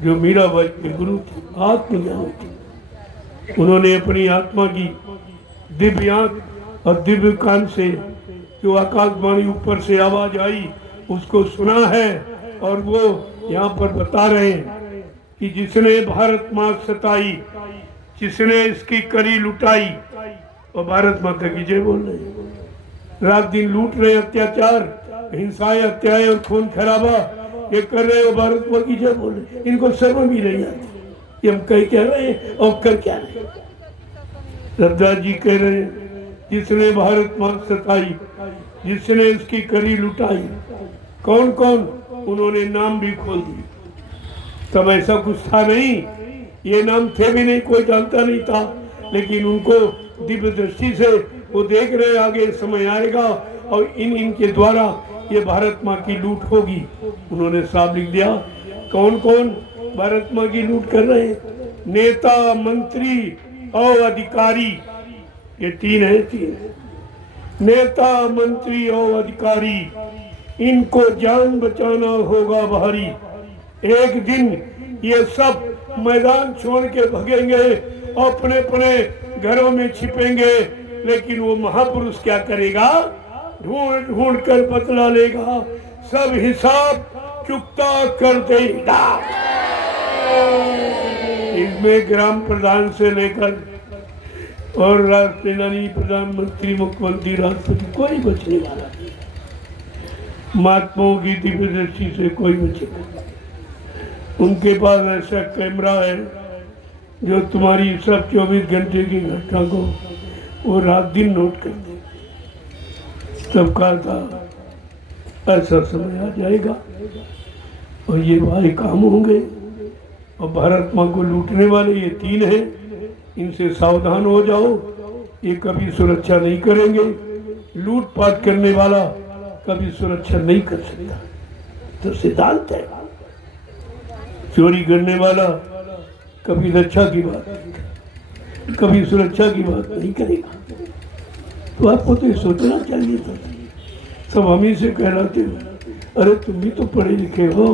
जो मीराबाई के गुरु थे, आत्मज्ञानी थे। उन्होंने अपनी आत्मा की दिव्य आंख और दिव्य कान से जो आकाशवाणी ऊपर से आवाज आई उसको सुना है, और वो यहाँ पर बता रहे हैं कि जिसने भारत माँ सताई, जिसने इसकी करी लुटाई, और भारत माता की जय बोल रहे हैं। रात दिन लूट रहे, अत्याचार, हिंसाएं, हत्याएं और खून खराबा ये कर रहे हो, भारत माँ की जय बोल रहे। इनको शर्म भी नहीं आती, ये हम कह क्या रहे हैं और कर क्या रहे। रविदास जी कह रहे हैं, जिसने भारत माँ सताई, जिसने इसकी करी लुटाई। कौन कौन? उन्होंने नाम भी खोल दिए। तब ऐसा कुछ था नहीं, ये नाम थे भी नहीं, कोई जानता नहीं था, लेकिन उनको दिव्य दृष्टि से वो देख रहे आगे समय आएगा और इनके द्वारा ये भारत माँ की लूट होगी। उन्होंने साफ लिख दिया कौन कौन भारत माँ की लूट कर रहे हैं। नेता, मंत्री और अधिकारी, ये तीन है, तीन नेता, मंत्री और अधिकारी, इनको जान बचाना होगा भारी। एक दिन ये सब मैदान छोड़ के भगेंगे, अपने अपने घरों में छिपेंगे, लेकिन वो महापुरुष क्या करेगा? ढूंढ ढूंढ कर बदला लेगा, सब हिसाब चुकता कर देगा। इसमें ग्राम प्रधान से लेकर और राष्ट्रपति, प्रधानमंत्री, मुख्यमंत्री, राष्ट्रपति कोई बचने वाला नहीं। महात्माओं की दिव्य दृष्टि से कोई बचेगा। उनके पास ऐसा कैमरा है जो तुम्हारी सब 24 घंटे की घटना को वो रात दिन नोट कर दे। तब कहा था ऐसा समय आ जाएगा और ये भाई काम होंगे, और भारत माँ को लूटने वाले ये तीन हैं, इनसे सावधान हो जाओ। ये कभी सुरक्षा नहीं करेंगे। लूटपाट करने वाला कभी सुरक्षा नहीं कर सकता, तो सिद्धांत है। चोरी करने वाला कभी रक्षा की बात नहीं, कभी सुरक्षा की बात नहीं करेगा। तो आपको तो ये सोचना चाहिए था। सब हम ही से कहलाते हो, अरे तुम भी तो पढ़े लिखे हो,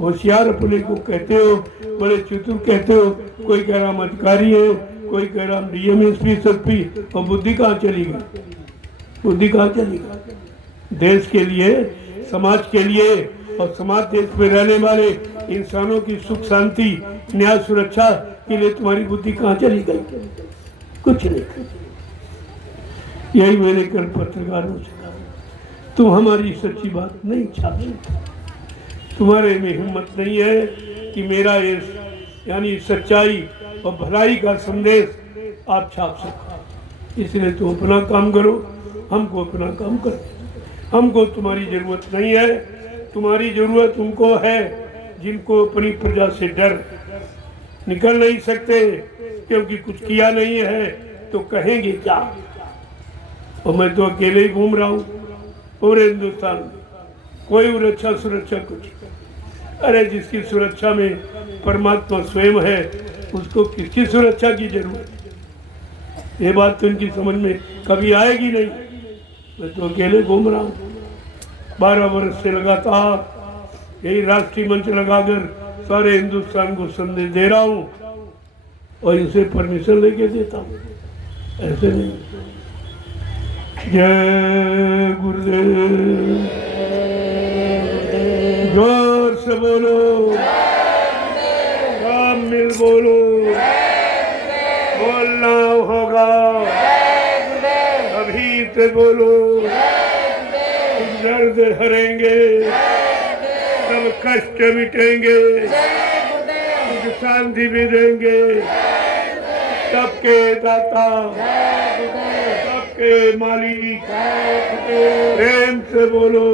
होशियार अपने को कहते हो, बड़े चतुर कहते हो। कोई कह रहा हम अधिकारी है, कोई कह रहा हम डीएम, एसपी, एसपी, और बुद्धि कहाँ चली गई? बुद्धि कहाँ चली गई? देश के लिए, समाज के लिए, और समाज देश में रहने वाले इंसानों की सुख शांति, न्याय, सुरक्षा के लिए तुम्हारी बुद्धि कहाँ चली गई? कुछ नहीं। यही मैंने कल पत्रकारों से कहा, तुम हमारी सच्ची बात नहीं छाप सकते। तुम्हारे में हिम्मत नहीं है कि मेरा ये यानी सच्चाई और भलाई का संदेश आप छाप सको। इसलिए तुम अपना काम करो, हमको अपना काम करो। हमको तुम्हारी जरूरत नहीं है। तुम्हारी जरूरत उनको है जिनको अपनी प्रजा से डर, निकल नहीं सकते, क्योंकि कुछ किया नहीं है तो कहेंगे क्या। और मैं तो अकेले ही घूम रहा हूँ पूरे हिंदुस्तान, कोई रक्षा सुरक्षा कुछ। अरे जिसकी सुरक्षा में परमात्मा स्वयं है, उसको किसकी सुरक्षा की जरूरत? ये बात तो इनकी समझ में कभी आएगी नहीं। मैं तो अकेले घूम रहा हूँ 12 वर्ष से लगातार यही राष्ट्रीय मंच लगाकर सारे हिंदुस्तान को संदेश दे रहा हूँ, और इनसे परमिशन लेके देता हूँ, ऐसे नहीं। जय गुरुदेव। जोर से बोलो, सब मिल बोलो, बोलना होगा, अभी से बोलो। दर्द हरेंगे, सब कष्ट मिटेंगे, सुख शांति भी देंगे। सबके दाता, सबके मालिक, प्रेम से बोलो।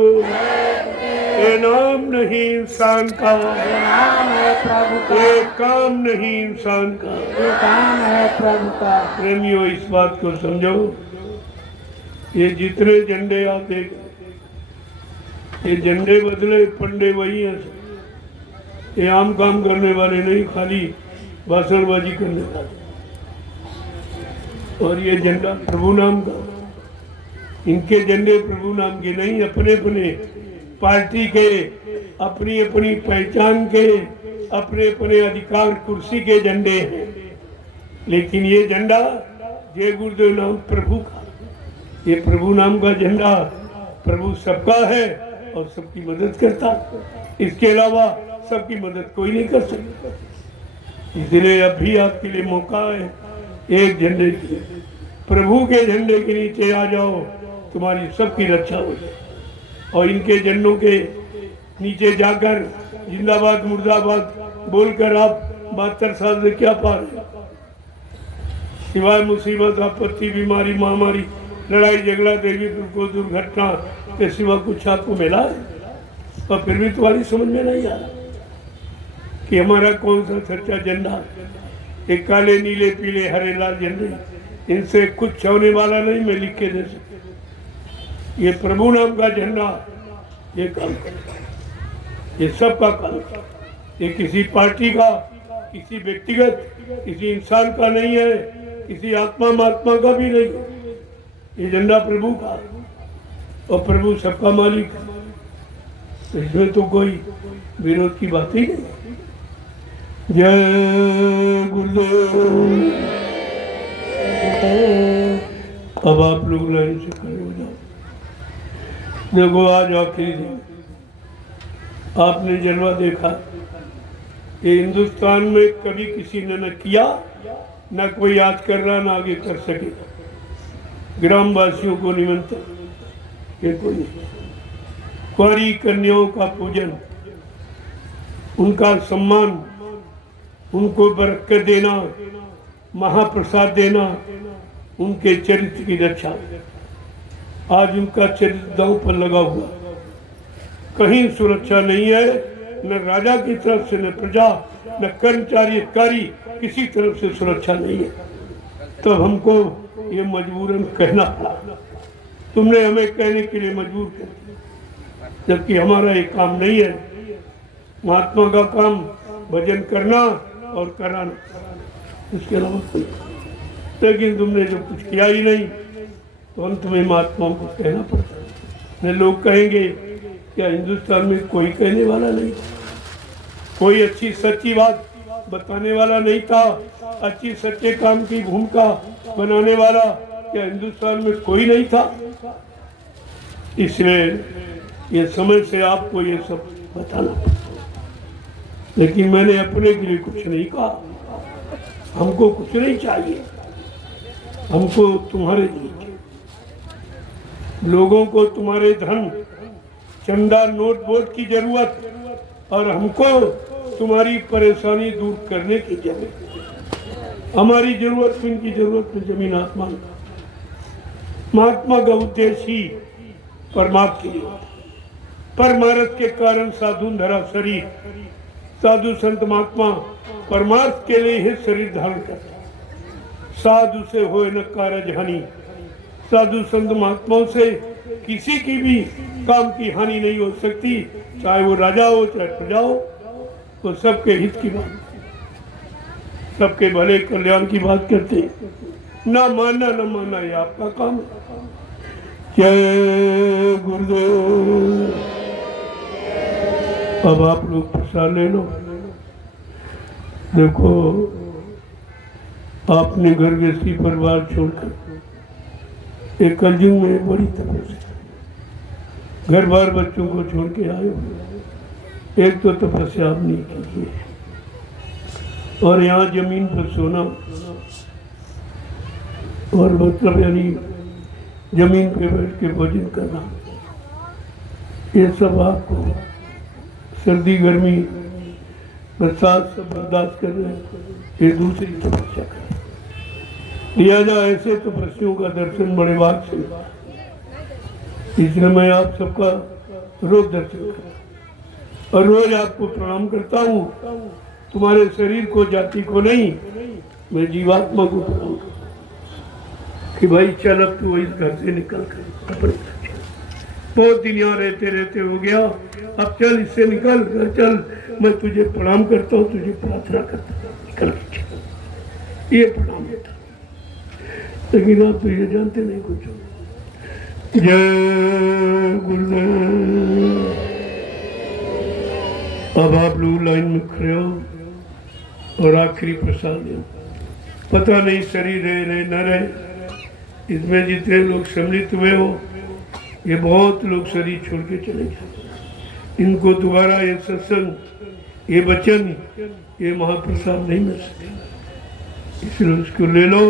ये नाम नहीं इंसान का, ये नाम है प्रभु का, ये काम नहीं इंसान का, ये काम है प्रभु का। प्रेमियों, इस बात को समझो। ये जितने झंडे आप देख, ये झंडे बदले पंडे वही हैं। ये आम काम करने वाले नहीं, खाली भाषणबाजी करने वाले। और ये झंडा प्रभु नाम का, इनके झंडे प्रभु नाम के नहीं, अपने अपने पार्टी के, अपनी अपनी पहचान के, अपने अपने अधिकार कुर्सी के झंडे हैं। लेकिन ये झंडा जय गुरुदेव नाम प्रभु का, ये प्रभु नाम का झंडा। प्रभु सबका है और सबकी मदद करता, इसके अलावा सबकी मदद कोई नहीं कर सकता। इसलिए अभी आपके लिए मौका है, एक झंडे की, प्रभु के झंडे के नीचे आ जाओ, तुम्हारी सबकी रक्षा हो जाए। और इनके झंडों के नीचे जाकर जिंदाबाद मुर्दाबाद बोलकर आप 72 साल से क्या पा रहे? सिवाय मुसीबत, आपत्ति, बीमारी, महामारी, लड़ाई झगड़ा, देवी को दुर्घटना के सिवा कुछ आपको मिला है? और फिर भी तुम्हारी समझ में नहीं आ रहा कि हमारा कौन सा सच्चा झंडा। एक काले नीले पीले हरे लाल झंडे, इनसे कुछ होने वाला नहीं, मैं लिख के दे सकता। ये प्रभु नाम का झंडा ये काम करता, ये सब का काम करता। ये किसी पार्टी का, किसी व्यक्तिगत, किसी इंसान का नहीं है। किसी आत्मा महात्मा का भी नहीं, ये झंडा प्रभु का, और प्रभु सबका मालिक है, तो इसमें तो कोई विरोध की बात ही नहीं। जय गुरुदेव। अब आप लोग लाइन से खड़े हो जाओ। देखो आज आखिरी दिन, आपने जलवा देखा कि हिंदुस्तान में कभी किसी ने न किया, न कोई आज कर रहा, न आगे कर सकेगा। ग्रामवासियों को निमंत्रण, ये कोई नहीं। कुंवारी कन्याओं का पूजन, उनका सम्मान, उनको बरकत देना, महाप्रसाद देना, उनके चरित्र की रक्षा। आज उनका चरित्र दांव पर लगा हुआ, कहीं सुरक्षा नहीं है, न राजा की तरफ से, न प्रजा, न कर्मचारी अधिकारी, किसी तरफ से सुरक्षा नहीं है। तब हमको ये मजबूरन कहना पड़ा, तुमने हमें कहने के लिए मजबूर कर दिया, जबकि हमारा ये काम नहीं है। महात्मा का काम भजन करना और कराना, इसके अलावा कोई। लेकिन तुमने जो कुछ किया ही नहीं, तो हम तुम्हें महात्माओं को कहना पड़ता है। लोग कहेंगे क्या हिंदुस्तान में कोई कहने वाला नहीं, कोई अच्छी सच्ची बात बताने वाला नहीं था, अच्छी सच्चे काम की भूमिका बनाने वाला क्या हिंदुस्तान में कोई नहीं था? इसलिए ये समय से आपको ये सब बताना पड़ता। लेकिन मैंने अपने के लिए कुछ नहीं कहा, हमको कुछ नहीं चाहिए, हमको तुम्हारे लिए, लोगों को तुम्हारे धन, चंदा, नोट वोट की जरूरत, और हमको तुम्हारी परेशानी दूर करने की जरूरत। हमारी जरूरत, इनकी जरूरत में जमीन आसमान। महात्मा का उद्देश्य ही परमात्मा के लिए, परमार्थ के कारण साधु धरा शरीर। साधु संत महात्मा परमार्थ के लिए ही शरीर धारण करता। साधु से होए न कारज हानि, साधु संत महात्माओं से किसी की भी काम की हानि नहीं हो सकती, चाहे वो राजा हो चाहे प्रजा हो, तो सबके हित की बात, सबके भले कल्याण की बात करते। ना मानना न मानना ये आपका काम है। जय गुरुदेव। अब आप लोग प्रसाद ले लो। देखो, आपने घर गृहस्थी परिवार छोड़कर एक कलयुग में बड़ी तपस्या, घर बार बच्चों को छोड़ के आए हो। एक तो तपस्या आपने की है, और यहाँ जमीन पर सोना, और मतलब यानी जमीन पे बैठ के भोजन करना, ये सब आपको सर्दी गर्मी बरसात सब बर्दाश्त कर रहे हैं। ये दूसरी तपस्या कर लिया जाए ऐसे तो पक्षियों का दर्शन बड़े भाग से, इसलिए मैं आप सबका रोज दर्शन करता और रोज आपको प्रणाम करता हूँ। तुम्हारे शरीर को, जाति को नहीं, मैं जीवात्मा को प्रणाम करता कि भाई चल अब तू इस घर से निकल कर अपने, बहुत दिन यहाँ रहते रहते हो गया, अब चल इससे निकल कर चल। मैं तुझे प्रणाम करता हूँ, तुझे प्रार्थना करता हूँ, निकल कर। ये प्रणाम होता, लेकिन आप तो ये जानते नहीं कुछ। जय गुरुदेव। अब आप लोग लाइन में खड़े हो और आखिरी प्रसाद दो। पता नहीं शरीर रहे न रहे, इसमें जितने लोग सम्मिलित हुए हो, ये बहुत लोग शरीर छोड़ के चले गए। इनको दोबारा ये सत्संग, ये वचन, ये महाप्रसाद नहीं मिल सकते, इसलिए उसको ले लो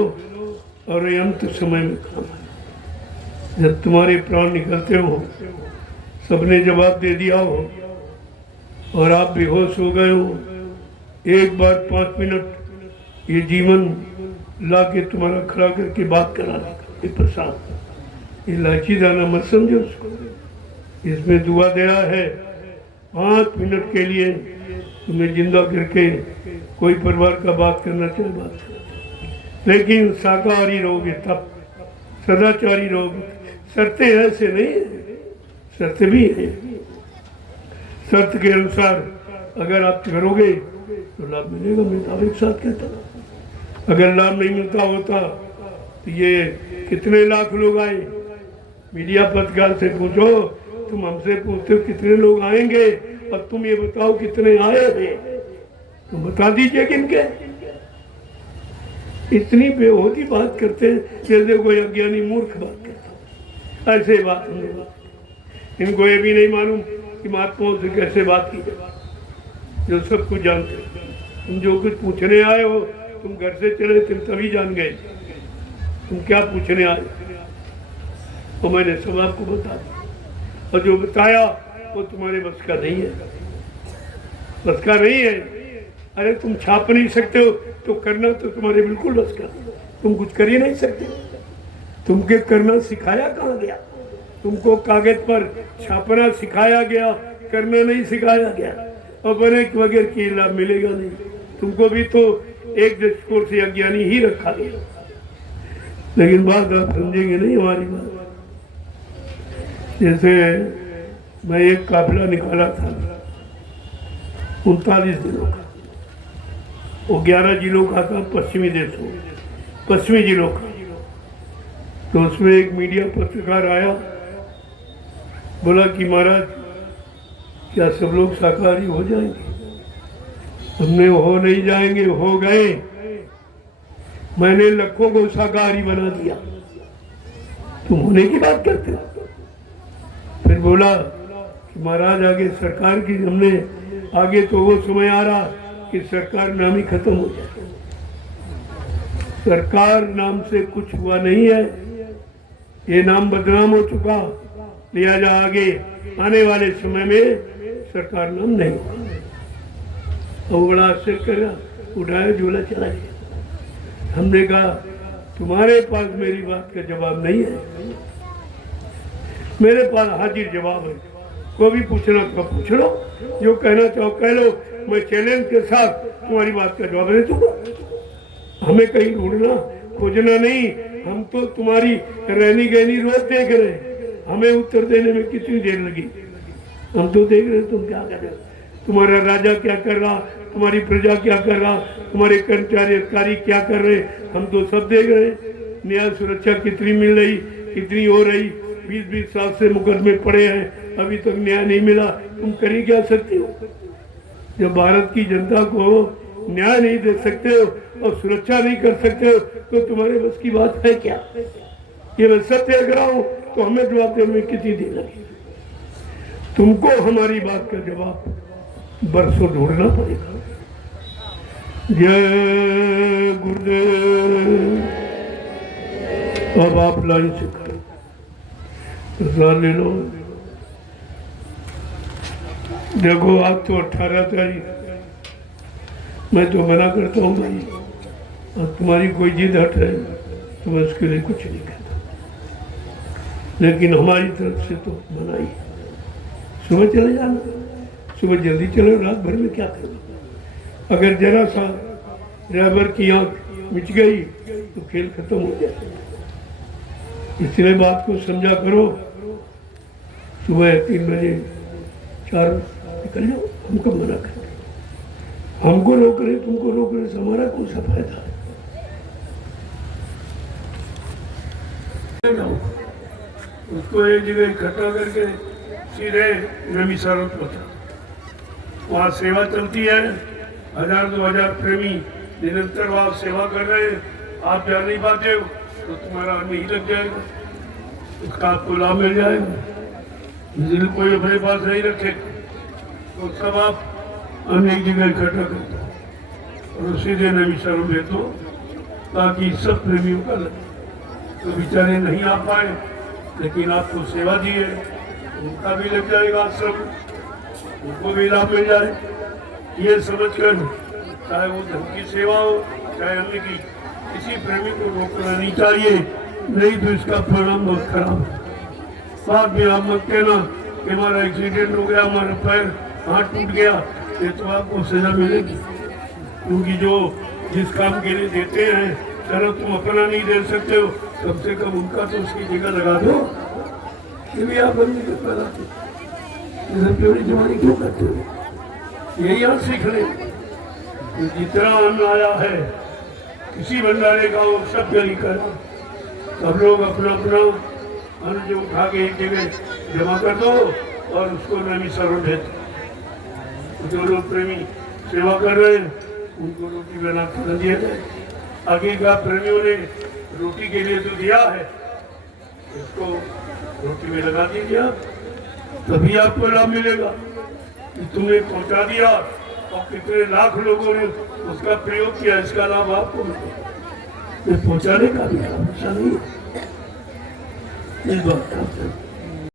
और ये अंत समय में काम है। जब तुम्हारे प्राण निकलते हो, सबने जवाब दे दिया हो और आप बेहोश हो गए हो, एक बार 5 मिनट ये जीवन ला के तुम्हारा खड़ा करके बात करा देगा। ये प्रसाद, इलायची दाना मत समझो उसको, इसमें दुआ देना है। 5 मिनट के लिए तुम्हें जिंदा करके कोई परिवार का बात करना चाहे बात करो, लेकिन शाकाहारी रहोगे तब, सदाचारी रहोगे। शर्तें ऐसे नहीं है, शर्त भी है। शर्त के अनुसार अगर आप करोगे तो लाभ मिलेगा। मैं तो एक साथ कहता हूँ, अगर लाभ नहीं मिलता होता तो ये कितने लाख लोग आए। मीडिया पत्रकार से पूछो, तुम हमसे पूछते हो कितने लोग आएंगे, और तुम ये बताओ कितने आए हैं, तुम बता दीजिए किनके। इतनी बेहोदी बात करते हैं जैसे कोई अज्ञानी मूर्ख बात करता। ऐसे बात हम लोग, इनको ये भी नहीं मालूम कि महात्माओं से कैसे बात की जाए, जो सब कुछ जानते हैं। तुम जो कुछ पूछने आए हो, तुम घर से चले तुम तभी जान गए तुम क्या पूछने आए, तो मैंने सब आपको बता दिया, और जो बताया वो तुम्हारे बस का नहीं है, बस का नहीं है। अरे तुम छाप नहीं सकते हो तो करना तो तुम्हारे बिल्कुल बस का, तुम कुछ कर ही नहीं सकते। तुमके करना सिखाया कहाँ गया? तुमको कागज पर छापना सिखाया गया, करना नहीं सिखाया गया, और बने बगैर की लाभ मिलेगा नहीं। तुमको भी तो एक दृष्टिकोण से अज्ञानी ही रखा गया। लेकिन बात आप समझेंगे नहीं हमारी बात। जैसे मैं एक काफिला निकाला था 39 दिनों का, वो 11 जिलों का था, पश्चिमी देशों, पश्चिमी जिलों का। तो उसमें एक मीडिया पत्रकार आया, बोला कि महाराज क्या सब लोग शाकाहारी हो जाएंगे? हमने हो नहीं जाएंगे, हो गए। मैंने लाखों को शाकाहारी बना दिया, तुम होने की बात करते हो। फिर बोला कि महाराज आगे सरकार की, हमने आगे तो वो समय आ रहा कि सरकार नाम ही खत्म हो जाए। सरकार नाम से कुछ हुआ नहीं है, ये नाम बदनाम हो चुका। लिहाजा आगे आने वाले समय में सरकार नाम नहीं होगा। वो बड़ा आश्चर्य करा, उठाया झोला चला गया। हमने कहा तुम्हारे पास मेरी बात का जवाब नहीं है, मेरे पास हाजिर जवाब है। कोई भी पूछना तो पूछ लो, जो कहना चाहो कह लो, मैं चैलेंज के साथ तुम्हारी बात का जवाब दे दूंगा। हमें कहीं ढूंढना खोजना नहीं, हम तो तुम्हारी रहनी गहनी रोज देख रहे हैं। हमें उत्तर देने में कितनी देर लगी, हम तो देख रहे तुम क्या कर रहे हो, तुम्हारा राजा क्या कर रहा, तुम्हारी प्रजा क्या कर रहा, तुम्हारे कर्मचारी अधिकारी क्या कर रहे, हम तो सब देख रहे। न्याय सुरक्षा कितनी मिल रही, कितनी हो रही। 20-20 साल से मुकदमे पड़े हैं, अभी तक न्याय नहीं मिला। तुम कर ही क्या सकते हो? जब भारत की जनता को न्याय नहीं दे सकते हो और सुरक्षा नहीं कर सकते हो, तो तुम्हारे बस की बात है क्या? ये मैं सत्य कह रहा हूं, तो हमें जवाब देने में कितनी देर लगी? तुमको हमारी बात का जवाब बरसों ढूंढना पड़ेगा। जय गुरुदेव। अब आप लाइन से करो, प्रसाद ले लो। देखो आज तो 18 तारीख, मैं तो मना करता हूँ भाई, और तुम्हारी कोई जिद हट है तो मैं उसके लिए कुछ नहीं कहता, लेकिन हमारी तरफ से तो मना ही। सुबह चले जाना, सुबह जल्दी चलो, रात भर में क्या करो? अगर जरा सा ड्राइवर की आंख मिच गई तो खेल खत्म हो जाए। इसलिए बात को समझा करो। सुबह 3 बजे 4 निकल जाओ, हमको मना कर, हमको रोक रहे, तुमको रोक रहे, से हमारा कौन सा फायदा है? उसको एक जगह इकट्ठा करके सीधे नैमिषारण्य पहुंचा। वहाँ सेवा चलती है, 1000-2000 प्रेमी निरंतर वहाँ सेवा कर रहे हैं। आप जा नहीं पाते हो तो तुम्हारा आदमी ही लग जाएगा, उसका आपको लाभ मिल जाएगा। इसलिए कोई अपने पास नहीं रखे तो सब आप अन्य एक जगह इकट्ठा करते हो और सीधे नैमिषारण्य भेज दो, ताकि सब प्रेमियों का लगे। तो बेचारे नहीं आ पाए, लेकिन आपको सेवा दी है, उनका भी लग जाएगा आश्रम, उनको भी लाभ मिल जाए। ये समझकर चाहे वो धन की सेवा हो चाहे अन्य की, किसी प्रेमी को रोकना नहीं चाहिए, नहीं तो इसका परिणाम बहुत खराब है। बाद में आप मत कहना कि हमारा एक्सीडेंट हो गया, हमारा पैर हाथ टूट गया, ये तो आपको सजा मिलेगी। क्योंकि जो जिस काम के लिए देते हैं, चलो तुम अपना नहीं दे सकते हो, कम से कम उनका तो उसकी जगह लगा दो। ये भी आप बंदी कर जमानी क्यों करते हो? यही आप सीख ले। जितना अन्न आया है किसी भंडारे का वो सब जली कर सब लोग अपना अपना अन्न जो उठा के एक जगह जमा कर दो और उसको नमी सर्व देते। जो लोग प्रेमी सेवा कर रहे हैं उनको रोटी बना कर दिया जाए। आगे का प्रेमियों ने रोटी के लिए तो दिया है, इसको रोटी में लगा दीजिए आप, तभी आपको लाभ मिलेगा कि तुमने पहुंचा दिया और कितने लाख लोगों ने उसका प्रयोग किया, इसका लाभ आपको मिलेगा। ये पहुंचाने का भी लाभ अच्छा नहीं है। इस बात का